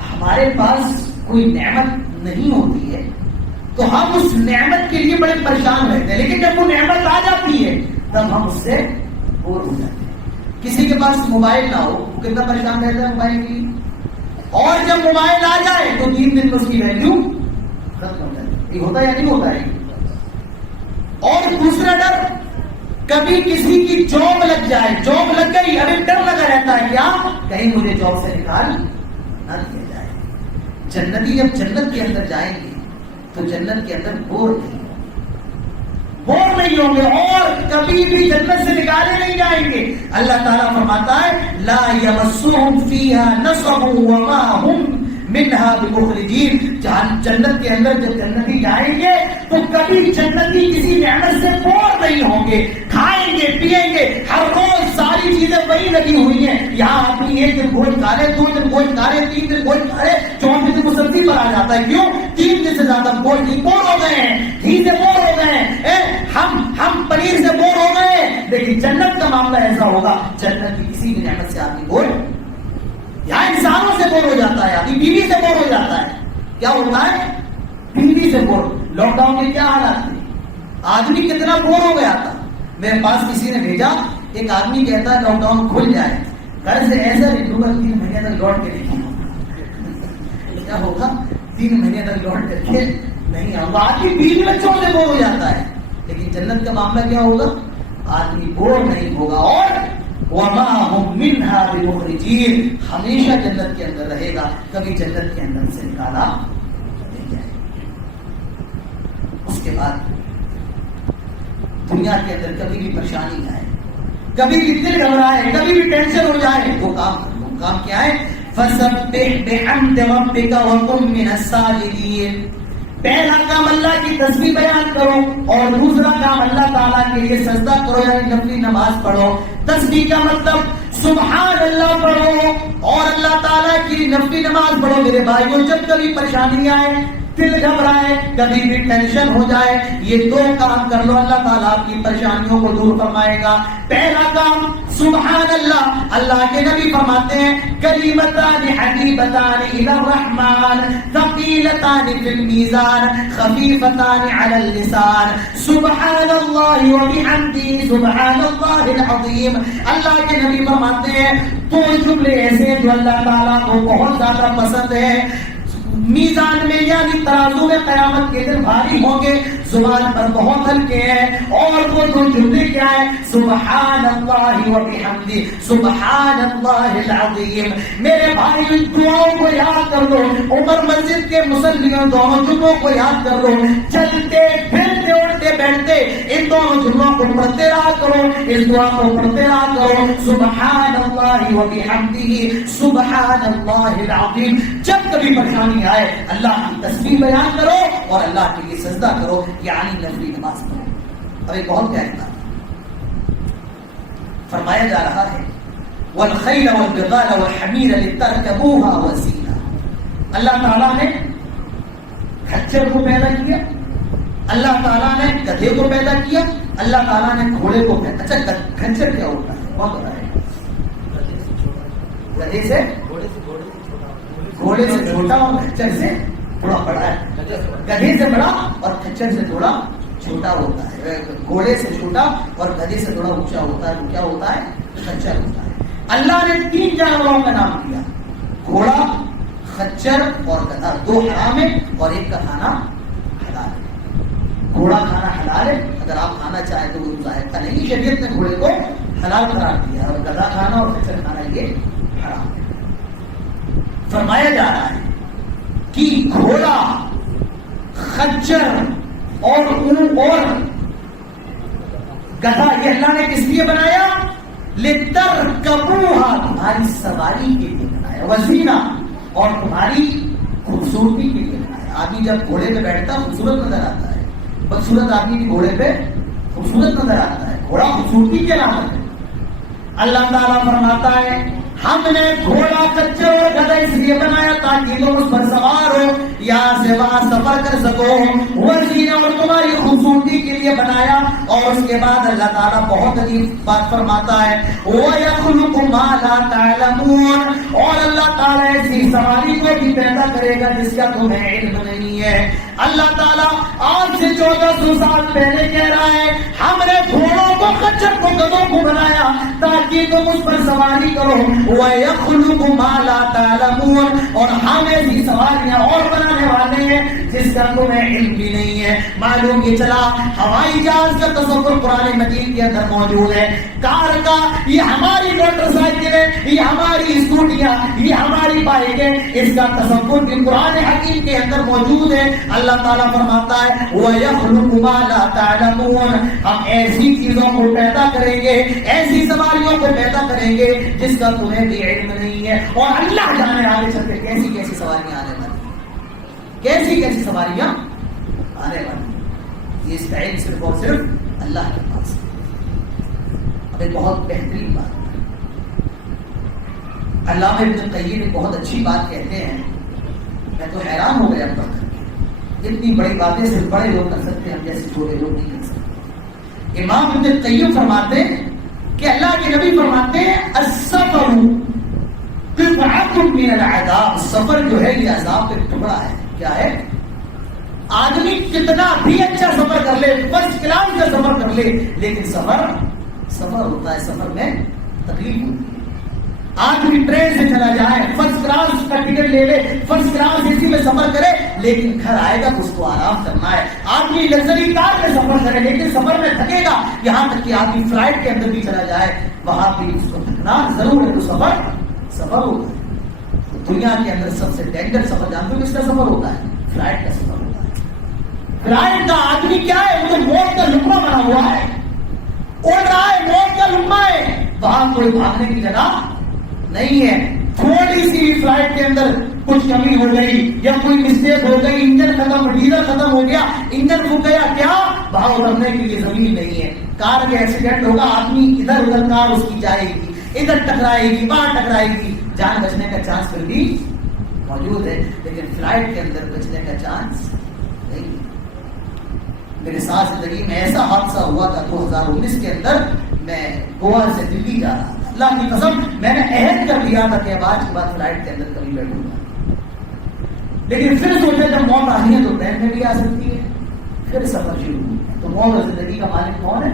ہمارے پاس کوئی نعمت نہیں ہوتی ہے تو ہم اس نعمت کے لیے بڑے پریشان رہتے ہیں, لیکن جب وہ نعمت آ جاتی ہے تب ہم اس سے بور ہو جاتے ہیں. کسی کے پاس موبائل نہ ہو وہ کتنا پریشان رہتا ہے موبائل کے لیے, اور جب موبائل آ جائے تو 3 دن میں اس کی ویلیو ختم ہو جاتی ہے. یہ ہوتا ہے یا نہیں ہوتا ہے؟ اور دوسرا ڈر, کبھی کسی کی جاب لگ جائے, جاب لگ گئی, ابھی ڈر لگا رہتا ہے کیا کہیں مجھے جاب سے نکال نہ دیا جائے. جنتی جب جنت کے اندر جائیں گے تو جنت کے اندر بور نہیں ہوں گے, اور کبھی بھی جنت سے نکالے نہیں جائیں گے. اللہ تعالیٰ فرماتا ہے لا یمسهم فیہا نصب وما هم منہا بمخرجین، جہاں جنت کے اندر جب جنتی جائیں گے تو کبھی جنتی کسی نعمت سے بور نہیں ہوں گے، کھائیں گے پیئیں گے، ہر روز ساری چیزیں وہی لگی ہوئی ہیں. یہاں آدمی ایک دن گوشت کھا رہے، 2 دن گوشت کھا رہے، 3 دن گوشت کھا رہے، 4 دن کو سبزی پر آ جاتا ہے. کیوں؟ 3 دن سے زیادہ گوشت نہیں، بور ہو گئے ہیں، گھی سے بور ہو گئے ہیں، ہم پنیر سے بور ہو گئے ہیں. لیکن جنت کا معاملہ ایسا ہوگا، جنت کی کسی بھی نعمت سے آدمی بور، یہاں انسانوں سے بور ہو جاتا ہے، آدمی بیوی سے بور ہو جاتا ہے. کیا ہوتا ہے؟ بیوی سے بور. لاک ڈاؤن کے کیا حالات تھے، آدمی کتنا بور ہو گیا تھا. میرے پاس کسی نے بھیجا، ایک آدمی کہتا ہے لاک ڈاؤن کھل جائے گھر سے ایسا نکلوں گا 3 مہینے تک لوٹ کے نہیں آؤں. کیا ہوگا؟ 3 مہینے تک لوٹ کر کے نہیں آؤں گا. آدمی بیوی بچوں سے بور ہو جاتا ہے. لیکن جنت کا معاملہ کیا ہوگا؟ آدمی بور نہیں ہوگا. اور وما هم منها بمخرجین، ہمیشہ جنت کے اندر رہے گا، کبھی جنت کے اندر سے نکالا نہیں جائے. اس کے بعد دنیا کے اندر کبھی بھی پریشانی آئے، کبھی بھی دل گھبرائے، کبھی بھی ٹینشن ہو جائے، وہ کام کر لو. کام کیا ہے؟ فسبح بحمد ربک وکن من الساجدین. پہلا کام اللہ کی تسبیح بیان کرو، اور دوسرا کام اللہ تعالیٰ کے لیے سجدہ کرو، یعنی نفلی نماز پڑھو. تسبیح کا مطلب سبحان اللہ پڑھو اور اللہ تعالیٰ کی نفلی نماز پڑھو. میرے بھائیوں، جب کبھی پریشانی آئے، دل گھبرائے، کبھی بھی ٹینشن ہو جائے، یہ 2 کام کر لو، اللہ تعالیٰ آپ کی پریشانیوں کو دور فرمائے گا. پہلا کام سبحان اللہ. اللہ کے نبی فرماتے ہیں کلمتان حبیبتان الی الرحمن ثقیلتان فی المیزان خفیفتان علی اللسان سبحان اللہ وبحمدہ سبحان اللہ العظیم. اللہ کے نبی فرماتے ہیں 2 جملے ایسے جو اللہ تعالیٰ کو بہت زیادہ پسند ہے، میزان میں یعنی ترازو میں قیامت کے دن بھاری ہوں گے، زبان پر بہت ہلکے ہیں. اور وہ 2 جملے کیا ہے؟ سبحان اللہ وبحمدہ سبحان اللہ العظیم. میرے بھائی، ان دعاؤں کو یاد کر لو. عمر مسجد کے مصلیوں دونوں جملوں کو یاد کر لو. چلتے پھرتے اٹھتے بیٹھتے ان دونوں جملوں کو پڑھتے رہا کرو، اس دعا کو پڑھتے رہا کرو. سبحان اللہ وبحمدہ سبحان اللہ العظیم. جب کبھی پریشانی آئے اللہ کی تسبیح بیان کرو اور اللہ کے لیے سجدہ کرو، یعنی نفلی نماز پڑھو. اب ایک بہت پیاری بات فرمایا جا رہا ہے والخیل والبغال والحمیر لترکبوها وزینہ. اللہ تعالیٰ نے خچر کو پیدا کیا، اللہ تعالیٰ نے گدھے کو پیدا کیا، اللہ تعالیٰ نے گھوڑے کو پیدا. اچھا خچر کیا ہوتا ہے؟ بہت بڑا ہے. گدھے سے گھوڑے سے چھوٹا اور خچر سے تھوڑا بڑا ہے. گدھے سے بڑا اور خچر سے تھوڑا چھوٹا ہوتا ہے. گھوڑے سے چھوٹا اور گدھے سے تھوڑا اونچا ہوتا ہے. وہ کیا ہوتا ہے؟ خچر ہوتا ہے. اللہ نے 3 جانوروں کا نام دیا، گھوڑا، خچر اور گدھا. 2 حرام ہے اور 1 کا کھانا حلال ہے. گھوڑا کھانا حلال ہے، اگر آپ کھانا چاہیں تو وہ ظاہر کا نہیں. شریعت نے گھوڑے کو حلال قرار دیا، اور گدھا کھانا اور خچر کھانا یہ حرام ہے. فرمایا جا رہا ہے کہ گھوڑا، خچر اور اونٹ اور گدھا یہ اللہ نے کس لیے بنایا؟ لترکبوها، تمہاری سواری کے لیے بنایا. وزینہ، اور تمہاری خوبصورتی کے لیے بنایا. آدمی جب گھوڑے پہ بیٹھتا خوبصورت نظر آتا ہے، بدصورت آدمی بھی گھوڑے پہ خوبصورت نظر آتا ہے. گھوڑا خوبصورتی کے علامت ہے. اللہ تعالیٰ فرماتا ہے ہم نے گھوڑا، خچر اور گدھا اس لیے بنایا تاکہ تم اس پر سوار ہو، یہاں سے وہاں سفر کر سکو. وزینہ، اور تمہاری خوبصورتی کے لیے بنایا. اور اس کے بعد اللہ تعالیٰ بہت عجیب بات فرماتا ہے وَيَخْلُقُ مَا لَا تَعْلَمُونَ، اور اللہ تعالیٰ ایسی سواری کو بھی پیدا کرے گا جس کا تمہیں علم نہیں ہے. اللہ تعالیٰ آج سے 1400 سال پہلے کہہ رہا ہے ہم نے گھوڑوں کو، خچر کو، گدھوں کو بنایا تاکہ تم اس پر سواری کرو. وَيَخْلُقُ مَا لَا تَعْلَمُونَ، اور ہم ایسی سواریاں اور بنانے والے ہیں جس کا تمہیں علم بھی نہیں ہے. معلوم یہ چلا ہوائی جہاز کا تصور قرآن مجید کے اندر موجود ہے. کار کا، یہ ہماری موٹر سائیکل ہے، یہ ہماری اسکوٹیاں، یہ ہماری بائکیں، اس کا تصور بھی قرآن حکیم کے اندر موجود ہے۔ اللہ تعالیٰ فرماتا ہے وَيَخْلُقُ مَا لَا تَعْلَمُونَ، ہم ایسی چیزوں کو پیدا کریں گے، ایسی سواریوں کو پیدا کریں گے جس کا تمہیں بھی علم نہیں ہے، اور اللہ جانے آگے چل کے کیسی کیسی سواریاں آنے والی ہیں، کیسی کیسی سواریاں آنے والی ہیں۔ یہ اس کا علم صرف اور صرف اللہ کے پاس ہے۔ اب ایک بہت بہترین بات، علامہ ابن القیم ایک بہت اچھی بات کہتے ہیں، میں تو حیران ہو گیا اب تک، اتنی بڑی باتیں صرف بڑے لوگ کر سکتے ہیں، ہم جیسے چھوٹے لوگ نہیں کر سکتے۔ امام ابن القیم فرماتے ہیں کہ اللہ کے نبی فرماتے ہیں السفر قطعۃ من العذاب، سفر جو ہے یہ عذاب کا ایک ٹکڑا ہے۔ کیا ہے؟ آدمی کتنا بھی اچھا سفر کر لے، فرسٹ کلاس کا سفر کر لے، لیکن سفر ہوتا ہے، سفر میں تکلیف ہوتی ہے۔ آدمی ٹرین سے چلا جائے، فرسٹ کلاس کا ٹکٹ لے لے، فرسٹ کلاس اے سی میں سفر کرے، لیکن گھر آئے گا تو اس کو آرام کرنا ہے۔ آدمی لگژری کار میں سفر کرے لیکن سفر میں تھکے گا، یہاں تک کہ آدمی فلائٹ کے اندر بھی چلا جائے وہاں بھی اس کو تھکنا ضرور ہے، تو سفر ہوتا ہے۔ دنیا کے اندر سب سے ڈینجر سفر جانتے ہو کس کا سفر ہوتا ہے؟ فلائٹ کا سفر ہوتا ہے۔ فلائٹ کا آدمی کیا ہے؟ وہ تو موت کا لقمہ بنا ہوا ہے، اڑ رہا ہے، موت کا لقمہ ہے، وہاں کوئی بھاگنے کی جگہ نہیں ہے۔ تھوڑی سی فلائٹ کے اندر کچھ کمی ہو گئی یا کوئی مسٹیک ہو گئی، انجن ختم، ڈیزل ختم ہو گیا، انجن رک گیا، کیا وہاں اترنے کے لیے زمین نہیں ہے۔ کار کے ایکسیڈنٹ ہوگا، آدمی ادھر ادھر کار اس کی جائے گی، ادھر ٹکرائے گی، وہاں ٹکرائے گی، جان بچنے کا چانس پھر بھی موجود ہے، لیکن فلائٹ کے اندر بچنے کا چانس نہیں۔ میرے ساتھ زندگی میں ایسا حادثہ ہوا تھا 2019 کے اندر، میں گوا سے دلی جا رہا تھا، اللہ کی قسم میں نے عہد کر لیا تھا کہ اب آج کے بعد فلائٹ کے اندر کبھی بیٹھوں گا، لیکن پھر سوچا جب موت آنی ہے تو ٹرین میں بھی آ سکتی ہے، پھر سفر شروع ہوا۔ تو موت اور زندگی کا مالک کون ہے؟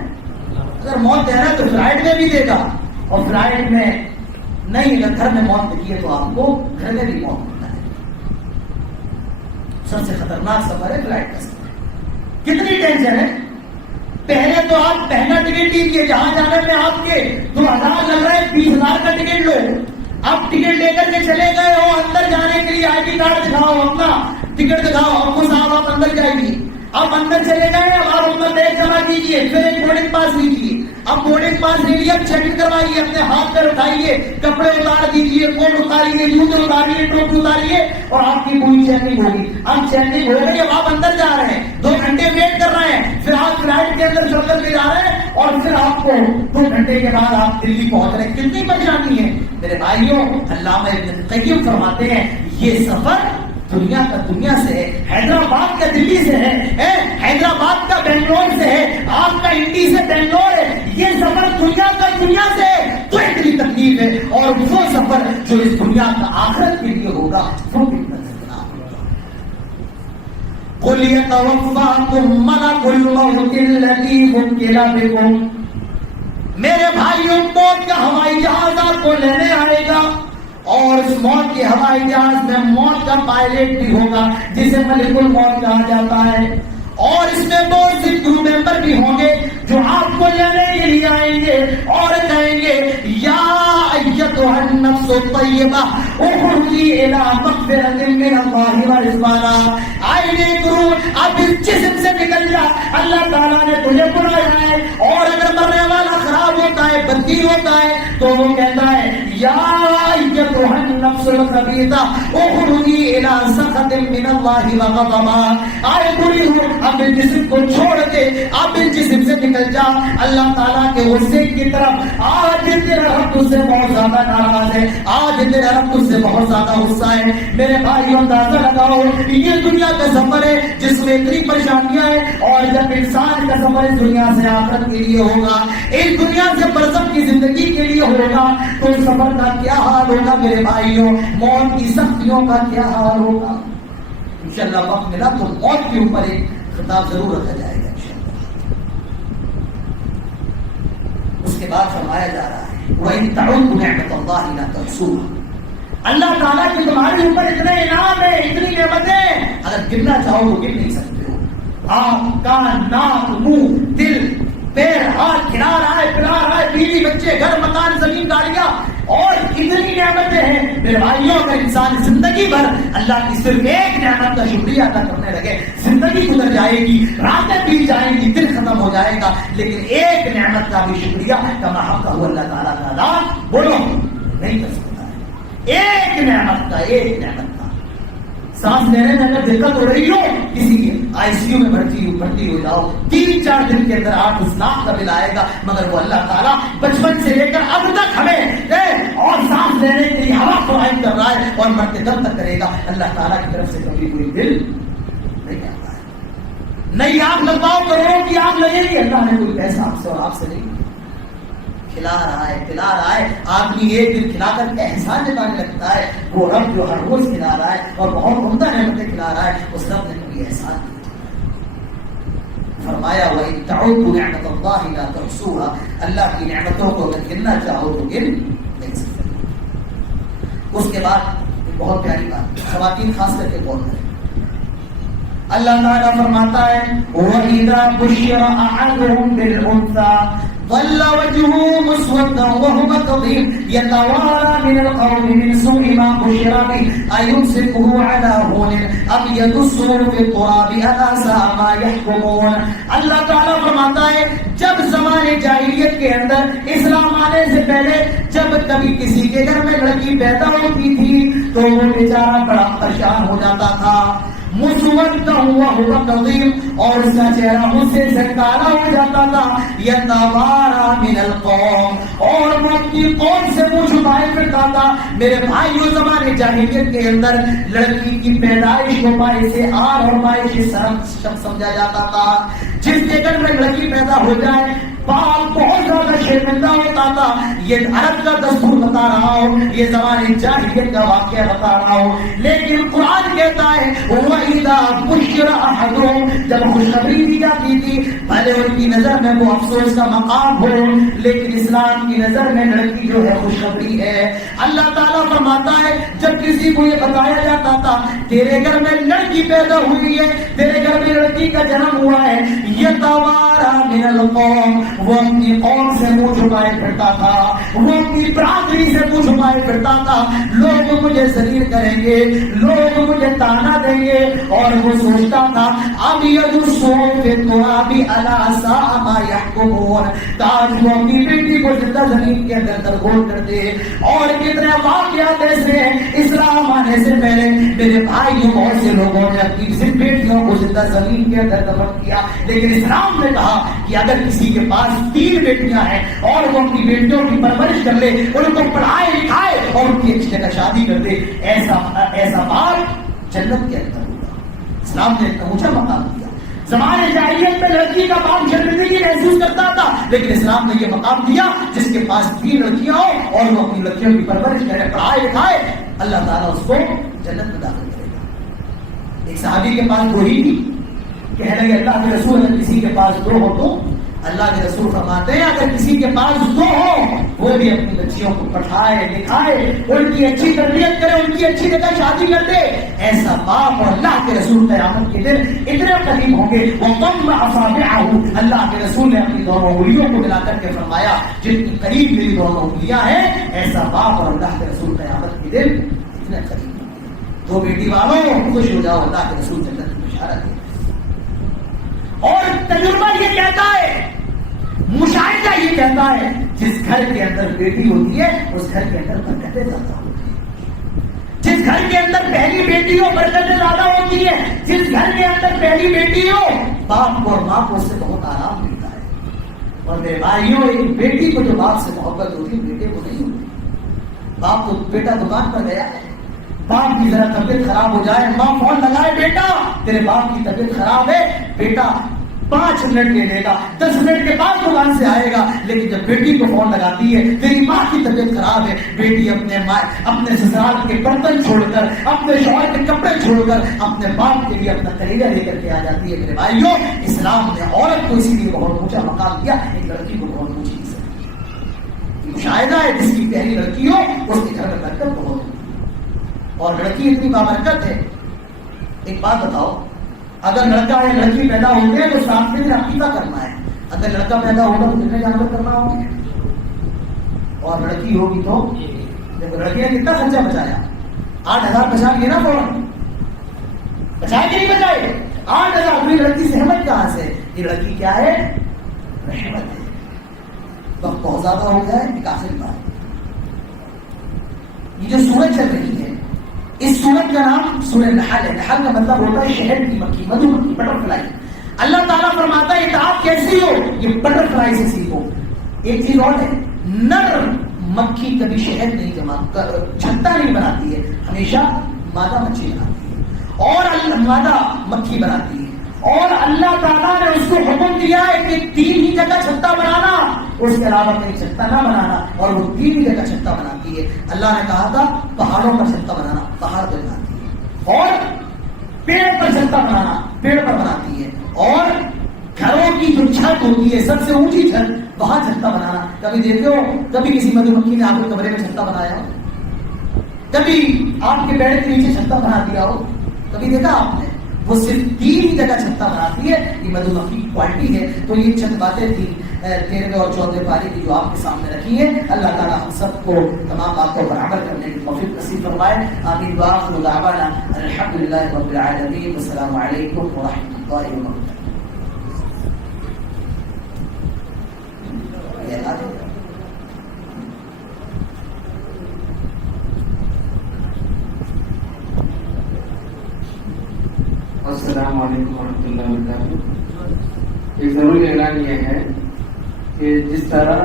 اگر موت دینا ہے تو فلائٹ میں بھی دے گا، اور فلائٹ میں نہیں، اگر گھر میں موت لکھی ہے تو آپ کو گھر میں بھی موت ملتا ہے۔ سب سے خطرناک سفر ہے فلائٹ کا سفر۔ کتنی ٹینشن ہے، پہلے تو آپ پہلا ٹکٹ لیجیے، جہاں جانے میں آپ کے 2000 لگ رہا ہے، 20,000 کا ٹکٹ لو، اب ٹکٹ لے کر کے چلے گئے ہو اندر جانے کے لیے، آئی ڈی کارڈ دکھاؤ، اپنا ٹکٹ دکھاؤ، اب کو صاحب آپ اندر جائیے، اب اندر چلے گئے، اب آپ اپنا بیگ جمع کیجیے، پھر ایک بورڈنگ پاس لیجیے، اب بورڈنگ پاس لے لیے، اب چیک کروائیے، اپنے ہاتھ پہ اٹھائیے، کپڑے اتار دیجیے، کوٹ اتاریے، جوتے اتاریے، ٹوپی اتاریے، اور آپ کی پوری چیکنگ ہوگی۔ اب چیکنگ ہو گئی، اب آپ اندر جا رہے ہیں، 2 گھنٹے ویٹ کر رہے ہیں، پھر آپ فلائٹ کے اندر چل کر کے جا رہے ہیں، اور پھر آپ کو 2 گھنٹے کے بعد آپ دلی پہنچ رہے ہیں۔ کتنی پریشانی ہے میرے بھائیوں۔ علامہ ابن القیم فرماتے ہیں یہ سفر دنیا سے ہے، حیدرآباد کا دلی سے ہے، حیدرآباد کا بنگلور سے ہے، آپ کا انڈی سے بنگلور ہے، یہ سفر دنیا سے ہے، تو اتنی تکلیف ہے، اور وہ سفر جو اس دنیا کا آخرت کے لیے ہوگا وہ کتنا خطرناک ہوگا۔ قُلْ يَتَوَفَّاكُم مَلَكُ الْمَوْتِ الَّذِي وُكِّلَ بِكُمْ، میرے بھائیوں موت کا ہوائی جہاز آپ کو لینے آئے گا، اور اس موت کے ہوائی جہاز میں موت کا پائلٹ بھی ہوگا جسے ملک الموت کہا جاتا ہے، اور اس میں بہت سے کرو ممبر بھی ہوں گے جو آپ کو لینے کے لیے آئیں گے اور کہیں گے یا ایتھا النفس الطیبہ اخرجی الی مغفرۃ من اللہ ورضوان، آئیے کرو اب اس جسم سے نکل جا، اللہ تعالیٰ نے تجھے بلایا ہے، اور اگر مرنے والا خراب ہوتا ہے، بدی ہوتا ہے، تو وہ کہتا ہے یا ایتھا النفس الخبیثہ اخرجی الی سخط من اللہ وغضب، آئے بری ہو اب اس جسم کو چھوڑ کے اب اس جسم سے نکل جا اللہ تعالیٰ کے غصے کی طرف۔ آج تیرا رب تجھ سے بہت زیادہ ناراض ہے، آج تیرا رب تجھ سے بہت زیادہ غصہ ہے۔ میرے بھائیوں اندازہ لگاؤ یہ دنیا کا سفر ہے جس میں اتنی پریشانیاں ہیں، اور جب انسان کا سفر اس دنیا سے آخرت کے لیے ہوگا، اس دنیا سے برزخ کی زندگی کے لیے ہوگا، تو اس سفر کا کیا حال ہوگا میرے بھائیوں، موت کی سختیوں کا کیا حال ہوگا۔ انشاءاللہ وقت ملا تو موت کے اوپر ایک خطاب ضرور رکھا جائے گا انشاءاللہ۔ اس کے بعد فرمایا جا رہا ہے وَإِن تَعُدُّوا نِعْمَتَ اللَّهِ لَا تُحْصُوهَا، اللہ تعالیٰ کی تمہارے اوپر اتنے انعام ہے، اتنی نعمتیں، اگر گننا چاہو تو گن نہیں سکتے ہو۔ آنکھ، کان، ناک، منہ، دل، پیر ہاتھ کھلا رہا ہے، پلا رہا ہے، بیوی بچے، گھر مکان، زمین، گاڑیاں اور کتنی نعمتیں ہیں میرے بھائیوں. اگر انسان زندگی بھر اللہ کی صرف ایک نعمت کا شکریہ ادا کرنے لگے، زندگی گزر جائے گی، راتیں بیت جائیں گی، دن ختم ہو جائے گا، لیکن ایک نعمت کا بھی شکریہ کما حق ہو اللہ تعالیٰ کا ادا بولو نہیں کر سکتا ہے. ایک نعمت کا، ایک نعمت کا. سانس لینے میں اگر دقت ہو رہی ہو، کسی کی آئی سی یو میں بھرتی ہو جاؤ، 3-4 دن کے اندر 8 لاکھ کا بل آئے گا، مگر وہ اللہ تعالیٰ بچپن سے لے کر اب تک ہمیں اور سانس لینے کے لیے ہوا فراہم کر رہا ہے اور مرتے دم تک کرے گا. اللہ تعالیٰ کی طرف سے کبھی کوئی بل نہیں آتا ہے. نہیں آگ لگواؤ، کروڑوں کی آگ لگے گی، اللہ نے کوئی پیسہ آپ سے اور آپ سے نہیں. کھلا رہا ہے، پلا رہا ہے. آدمی ایک دن کھلا کر احسان جتانے لگتا ہے، وہ رب جو ہر روز کھلا رہا ہے اور بہت عمدہ نعمتیں کھلا رہا ہے، اس رب نے کوئی احسان نہیں. فرمایا وَإِن تَعُدُّوا نِعْمَتَ اللَّهِ لَا تُحْصُوهَا، اللہ کی نعمتوں کو اگر گننا چاہو تو گن نہیں سکتے. اس کے بعد ایک بہت پیاری بات خواتین خاص کر کے غور کریں. اللہ تعالیٰ فرماتا ہے وَإِذَا بُشِّرَ أَحَدُهُم بِالْأُنثَىٰ ظل وجهه مسودا وهو كظيم يتوارى من القوم من سوء ما بشر به أيمسكه على هون أم يدسه في التراب ألا ساء ما يحكمون. اللہ تعالیٰ فرماتا ہے جب زمانے جاہلیت کے اندر اسلام آنے سے پہلے جب کبھی کسی کے گھر میں لڑکی پیدا ہوتی تھی تو وہ بیچارہ بڑا پریشان ہو جاتا تھا. مسودہ ہوا ہوا قدیم اور اس کا چہرہ غصے سے کالا ہو جاتا تھا. یتوارا من القوم اور وہ اپنی قوم سے منہ چھپائے پھرتا تھا. میرے بھائیوں زمانے جاہلیت کے اندر لڑکی کی پیدائش کو باعث آر اور باعث شرم سمجھا جاتا تھا. جس کے گھر میں لڑکی پیدا ہو جائے بال بہت زیادہ شرمندہ ہوتا تھا. یہ عرب کا دستور بتا رہا ہوں، یہ زمانے جاہلیت کا واقعہ بتا رہا ہوں. لیکن قرآن کہتا ہے وَإِذَا بُشِّرَ أَحَدُهُم جب خوشخبری دی جاتی تھی بھلے ان کی نظر میں وہ افسوس کا مقام ہو، لیکن اسلام کی نظر میں لڑکی جو ہے خوشخبری ہے. اللہ تعالیٰ فرماتا ہے جب کسی کو یہ بتایا جاتا تھا تیرے گھر میں لڑکی پیدا ہوئی ہے، تیرے گھر میں لڑکی کا جنم ہوا ہے، یتوارا من القوم وہ اپنی قوم سے منہ چھپائے پھرتا تھا، وہ اپنی برادری سے منہ چھپائے پھرتا تھا. لوگ مجھے ذلیل کریں گے، لوگ مجھے تانا دیں گے. اور وہ سوچتا تھا اب یدسو فی التراب الا ساء ما یحکمون، کاش وہ اپنی بیٹی کو زندہ زمین کے اندر درگور کر دے. اور کتنے واقعات ایسے ہیں اسلام آنے سے پہلے میرے بھائیوں بہت سے لوگوں نے اپنی صرف بیٹیوں کو زندہ زمین کے اندر دفن کیا. لیکن اسلام نے کہا کہ اگر کسی کے پاس 3 بیٹیاں ہیں اور وہ اپنی بیٹیوں کی پرورش کر لے، ان کو پڑھائے لکھائے اور ان کی اچھی جگہ شادی کر دے، ایسا بات جنت کے اندر ہوگا. اسلام نے ایک اونچا مقام دیا. زمانے جاہلیت میں لڑکی کا باپ شرمندگی محسوس کرتا تھا، لیکن اسلام نے یہ مقام دیا جس کے پاس 3 لڑکیاں ہوں اور وہ اپنی لڑکیوں کی پرورش کرے، پڑھائے لکھائے، اللہ تعالیٰ اس کو جنت میں داخل کرے گا. ایک صحابی کے پاس 2 ہی تھی، کہنے لگے اللہ کے رسول اگر کسی کے پاس 2 ہو تو اللہ کے رسول فرماتے ہیں اگر کسی کے پاس 2 ہو وہ بھی اپنی بچیوں کو پڑھائے لکھائے، ان کی اچھی تربیت کرے، ان کی اچھی جگہ شادی کر دے. ایسا باپ اور اللہ کے رسول قیامت کے دن اتنے قریب ہوں گے. وَقَمَّ أَصَابِعَهُ اللہ کے رسول نے اپنی دونوں انگلیوں کو ملا کر کے فرمایا جتنی قریب میری دونوں انگلیاں ہیں ایسا باپ اور اللہ کے رسول قیامت کے دن اتنے قریب ہوں گے. 2 بیٹی والوں خوش ہو جاؤ، اللہ کے رسول جنت کی بشارت ہے. اور تجربہ یہ کہتا ہے، مشاہدہ یہ کہتا ہے جس گھر کے اندر بیٹی ہوتی ہے اس گھر کے اندر برکتیں زیادہ ہوتی ہیں. جس گھر کے اندر پہلی بیٹی ہو برکتیں زیادہ ہوتی ہے. جس گھر کے اندر پہلی بیٹی ہو باپ کو اور ماں کو اس سے بہت آرام ملتا ہے. اور میرے بھائیوں ایک بیٹی کو جو باپ سے محبت ہوتی ہے بیٹے کو نہیں ہوتی. باپ کو بیٹا دکان پر گیا ہے، باپ کی ذرا طبیعت خراب ہو جائے ماں فون لگائے بیٹا تیرے باپ کی طبیعت خراب ہے، بیٹا 5 منٹ لے لے گا، 10 منٹ کے بعد دکان سے آئے گا. لیکن جب بیٹی کو فون لگاتی ہے تیری ماں کی طبیعت خراب ہے، بیٹی اپنے سسرال کے برتن چھوڑ کر، اپنے شوہر کے کپڑے چھوڑ کر اپنے باپ کے لیے اپنا کلیجہ لے کر کے آ جاتی ہے. میرے بھائیوں اسلام نے عورت کو اسی لیے بہت اونچا مقام دیا، ایک لڑکی کو بہت اونچی عزت. مشاہدہ ہے جس کی پہلی لڑکی ہو اس کے گھر میں برکت بہت ہوتی ہے اور لڑکی اتنی بابرکت ہے. ایک بات بتاؤ، اگر لڑکا ہے لڑکی پیدا ہوتے ہیں تو 7 دن عقیقہ کرنا ہے. اگر لڑکا پیدا ہوگا تو کتنے جانور کرنا ہوگا، اور لڑکی ہوگی تو دیکھو لڑکی نے کتنا خرچہ بچایا، 8,000 بچا لیے نا فوراً، بچائے کہ نہیں بچائے؟ 8,000 اپنی لڑکی سے ہمت کہاں سے؟ یہ لڑکی کیا ہے؟ رحمت ہے. وقت بہت زیادہ ہو گیا ہے، کافر بات. یہ جو سورج چل رہی ہے اس سورج کا نام سورہ نحل ہے. نحل کا مطلب ہوتا ہے شہد کی مکھی، مدھو مکھی، بٹر فلائی. اللہ تعالیٰ فرماتا ہے اطاعت کیسی ہو؟ یہ بٹر فلائی سے سیکھو. ایک چیز اور ہے، نر مکھی کبھی شہد نہیں جمع چھتا نہیں بناتی ہے، ہمیشہ مادہ مچھی بناتی ہے اور مادہ مکھی بناتی ہے. اور اللہ تعالیٰ نے اس کو حکم دیا ہے کہ 3 ہی جگہ چھتا بنانا، اس کے علاوہ کہیں چھتا نہ بنانا، اور وہ 3 ہی جگہ چھتا بناتی ہے. اللہ نے کہا تھا پہاڑوں پر چھتا بنانا، پہاڑ پہ بناتی ہے، اور پیڑ پر چھتا بنانا، پیڑ پر بناتی ہے، اور گھروں کی جو چھت ہوتی ہے سب سے اونچی چھت وہاں چھتا بنانا. کبھی دیکھتے ہو کبھی کسی مدھو مکھی نے آپ کے کمرے میں چھتا بنایا ہو؟ کبھی آپ کے بیڈ کے نیچے چھتا بنا دیا ہو؟ کبھی دیکھا آپ نے؟ وہ صرف 3 ہی جگہ چھتا بناتی ہے. یہ مدھو مکھی کی کوالٹی ہے. تو یہ چند باتیں تھیں 13ویں اور 14ویں پارے کی جو آپ کے سامنے رکھی ہے. اللہ تعالیٰ ہم سب کو تمام باتوں پر عمل کرنے کی توفیق نصیب فرمائے. آمین. وآخر دعوانا الحمدللہ رب العالمین. السلام علیکم ورحمۃ اللہ وبرکاتہ. السلام علیکم ورحمۃ اللہ وبرکاتہ. ایک ضروری اعلان یہ ہے کہ جس طرح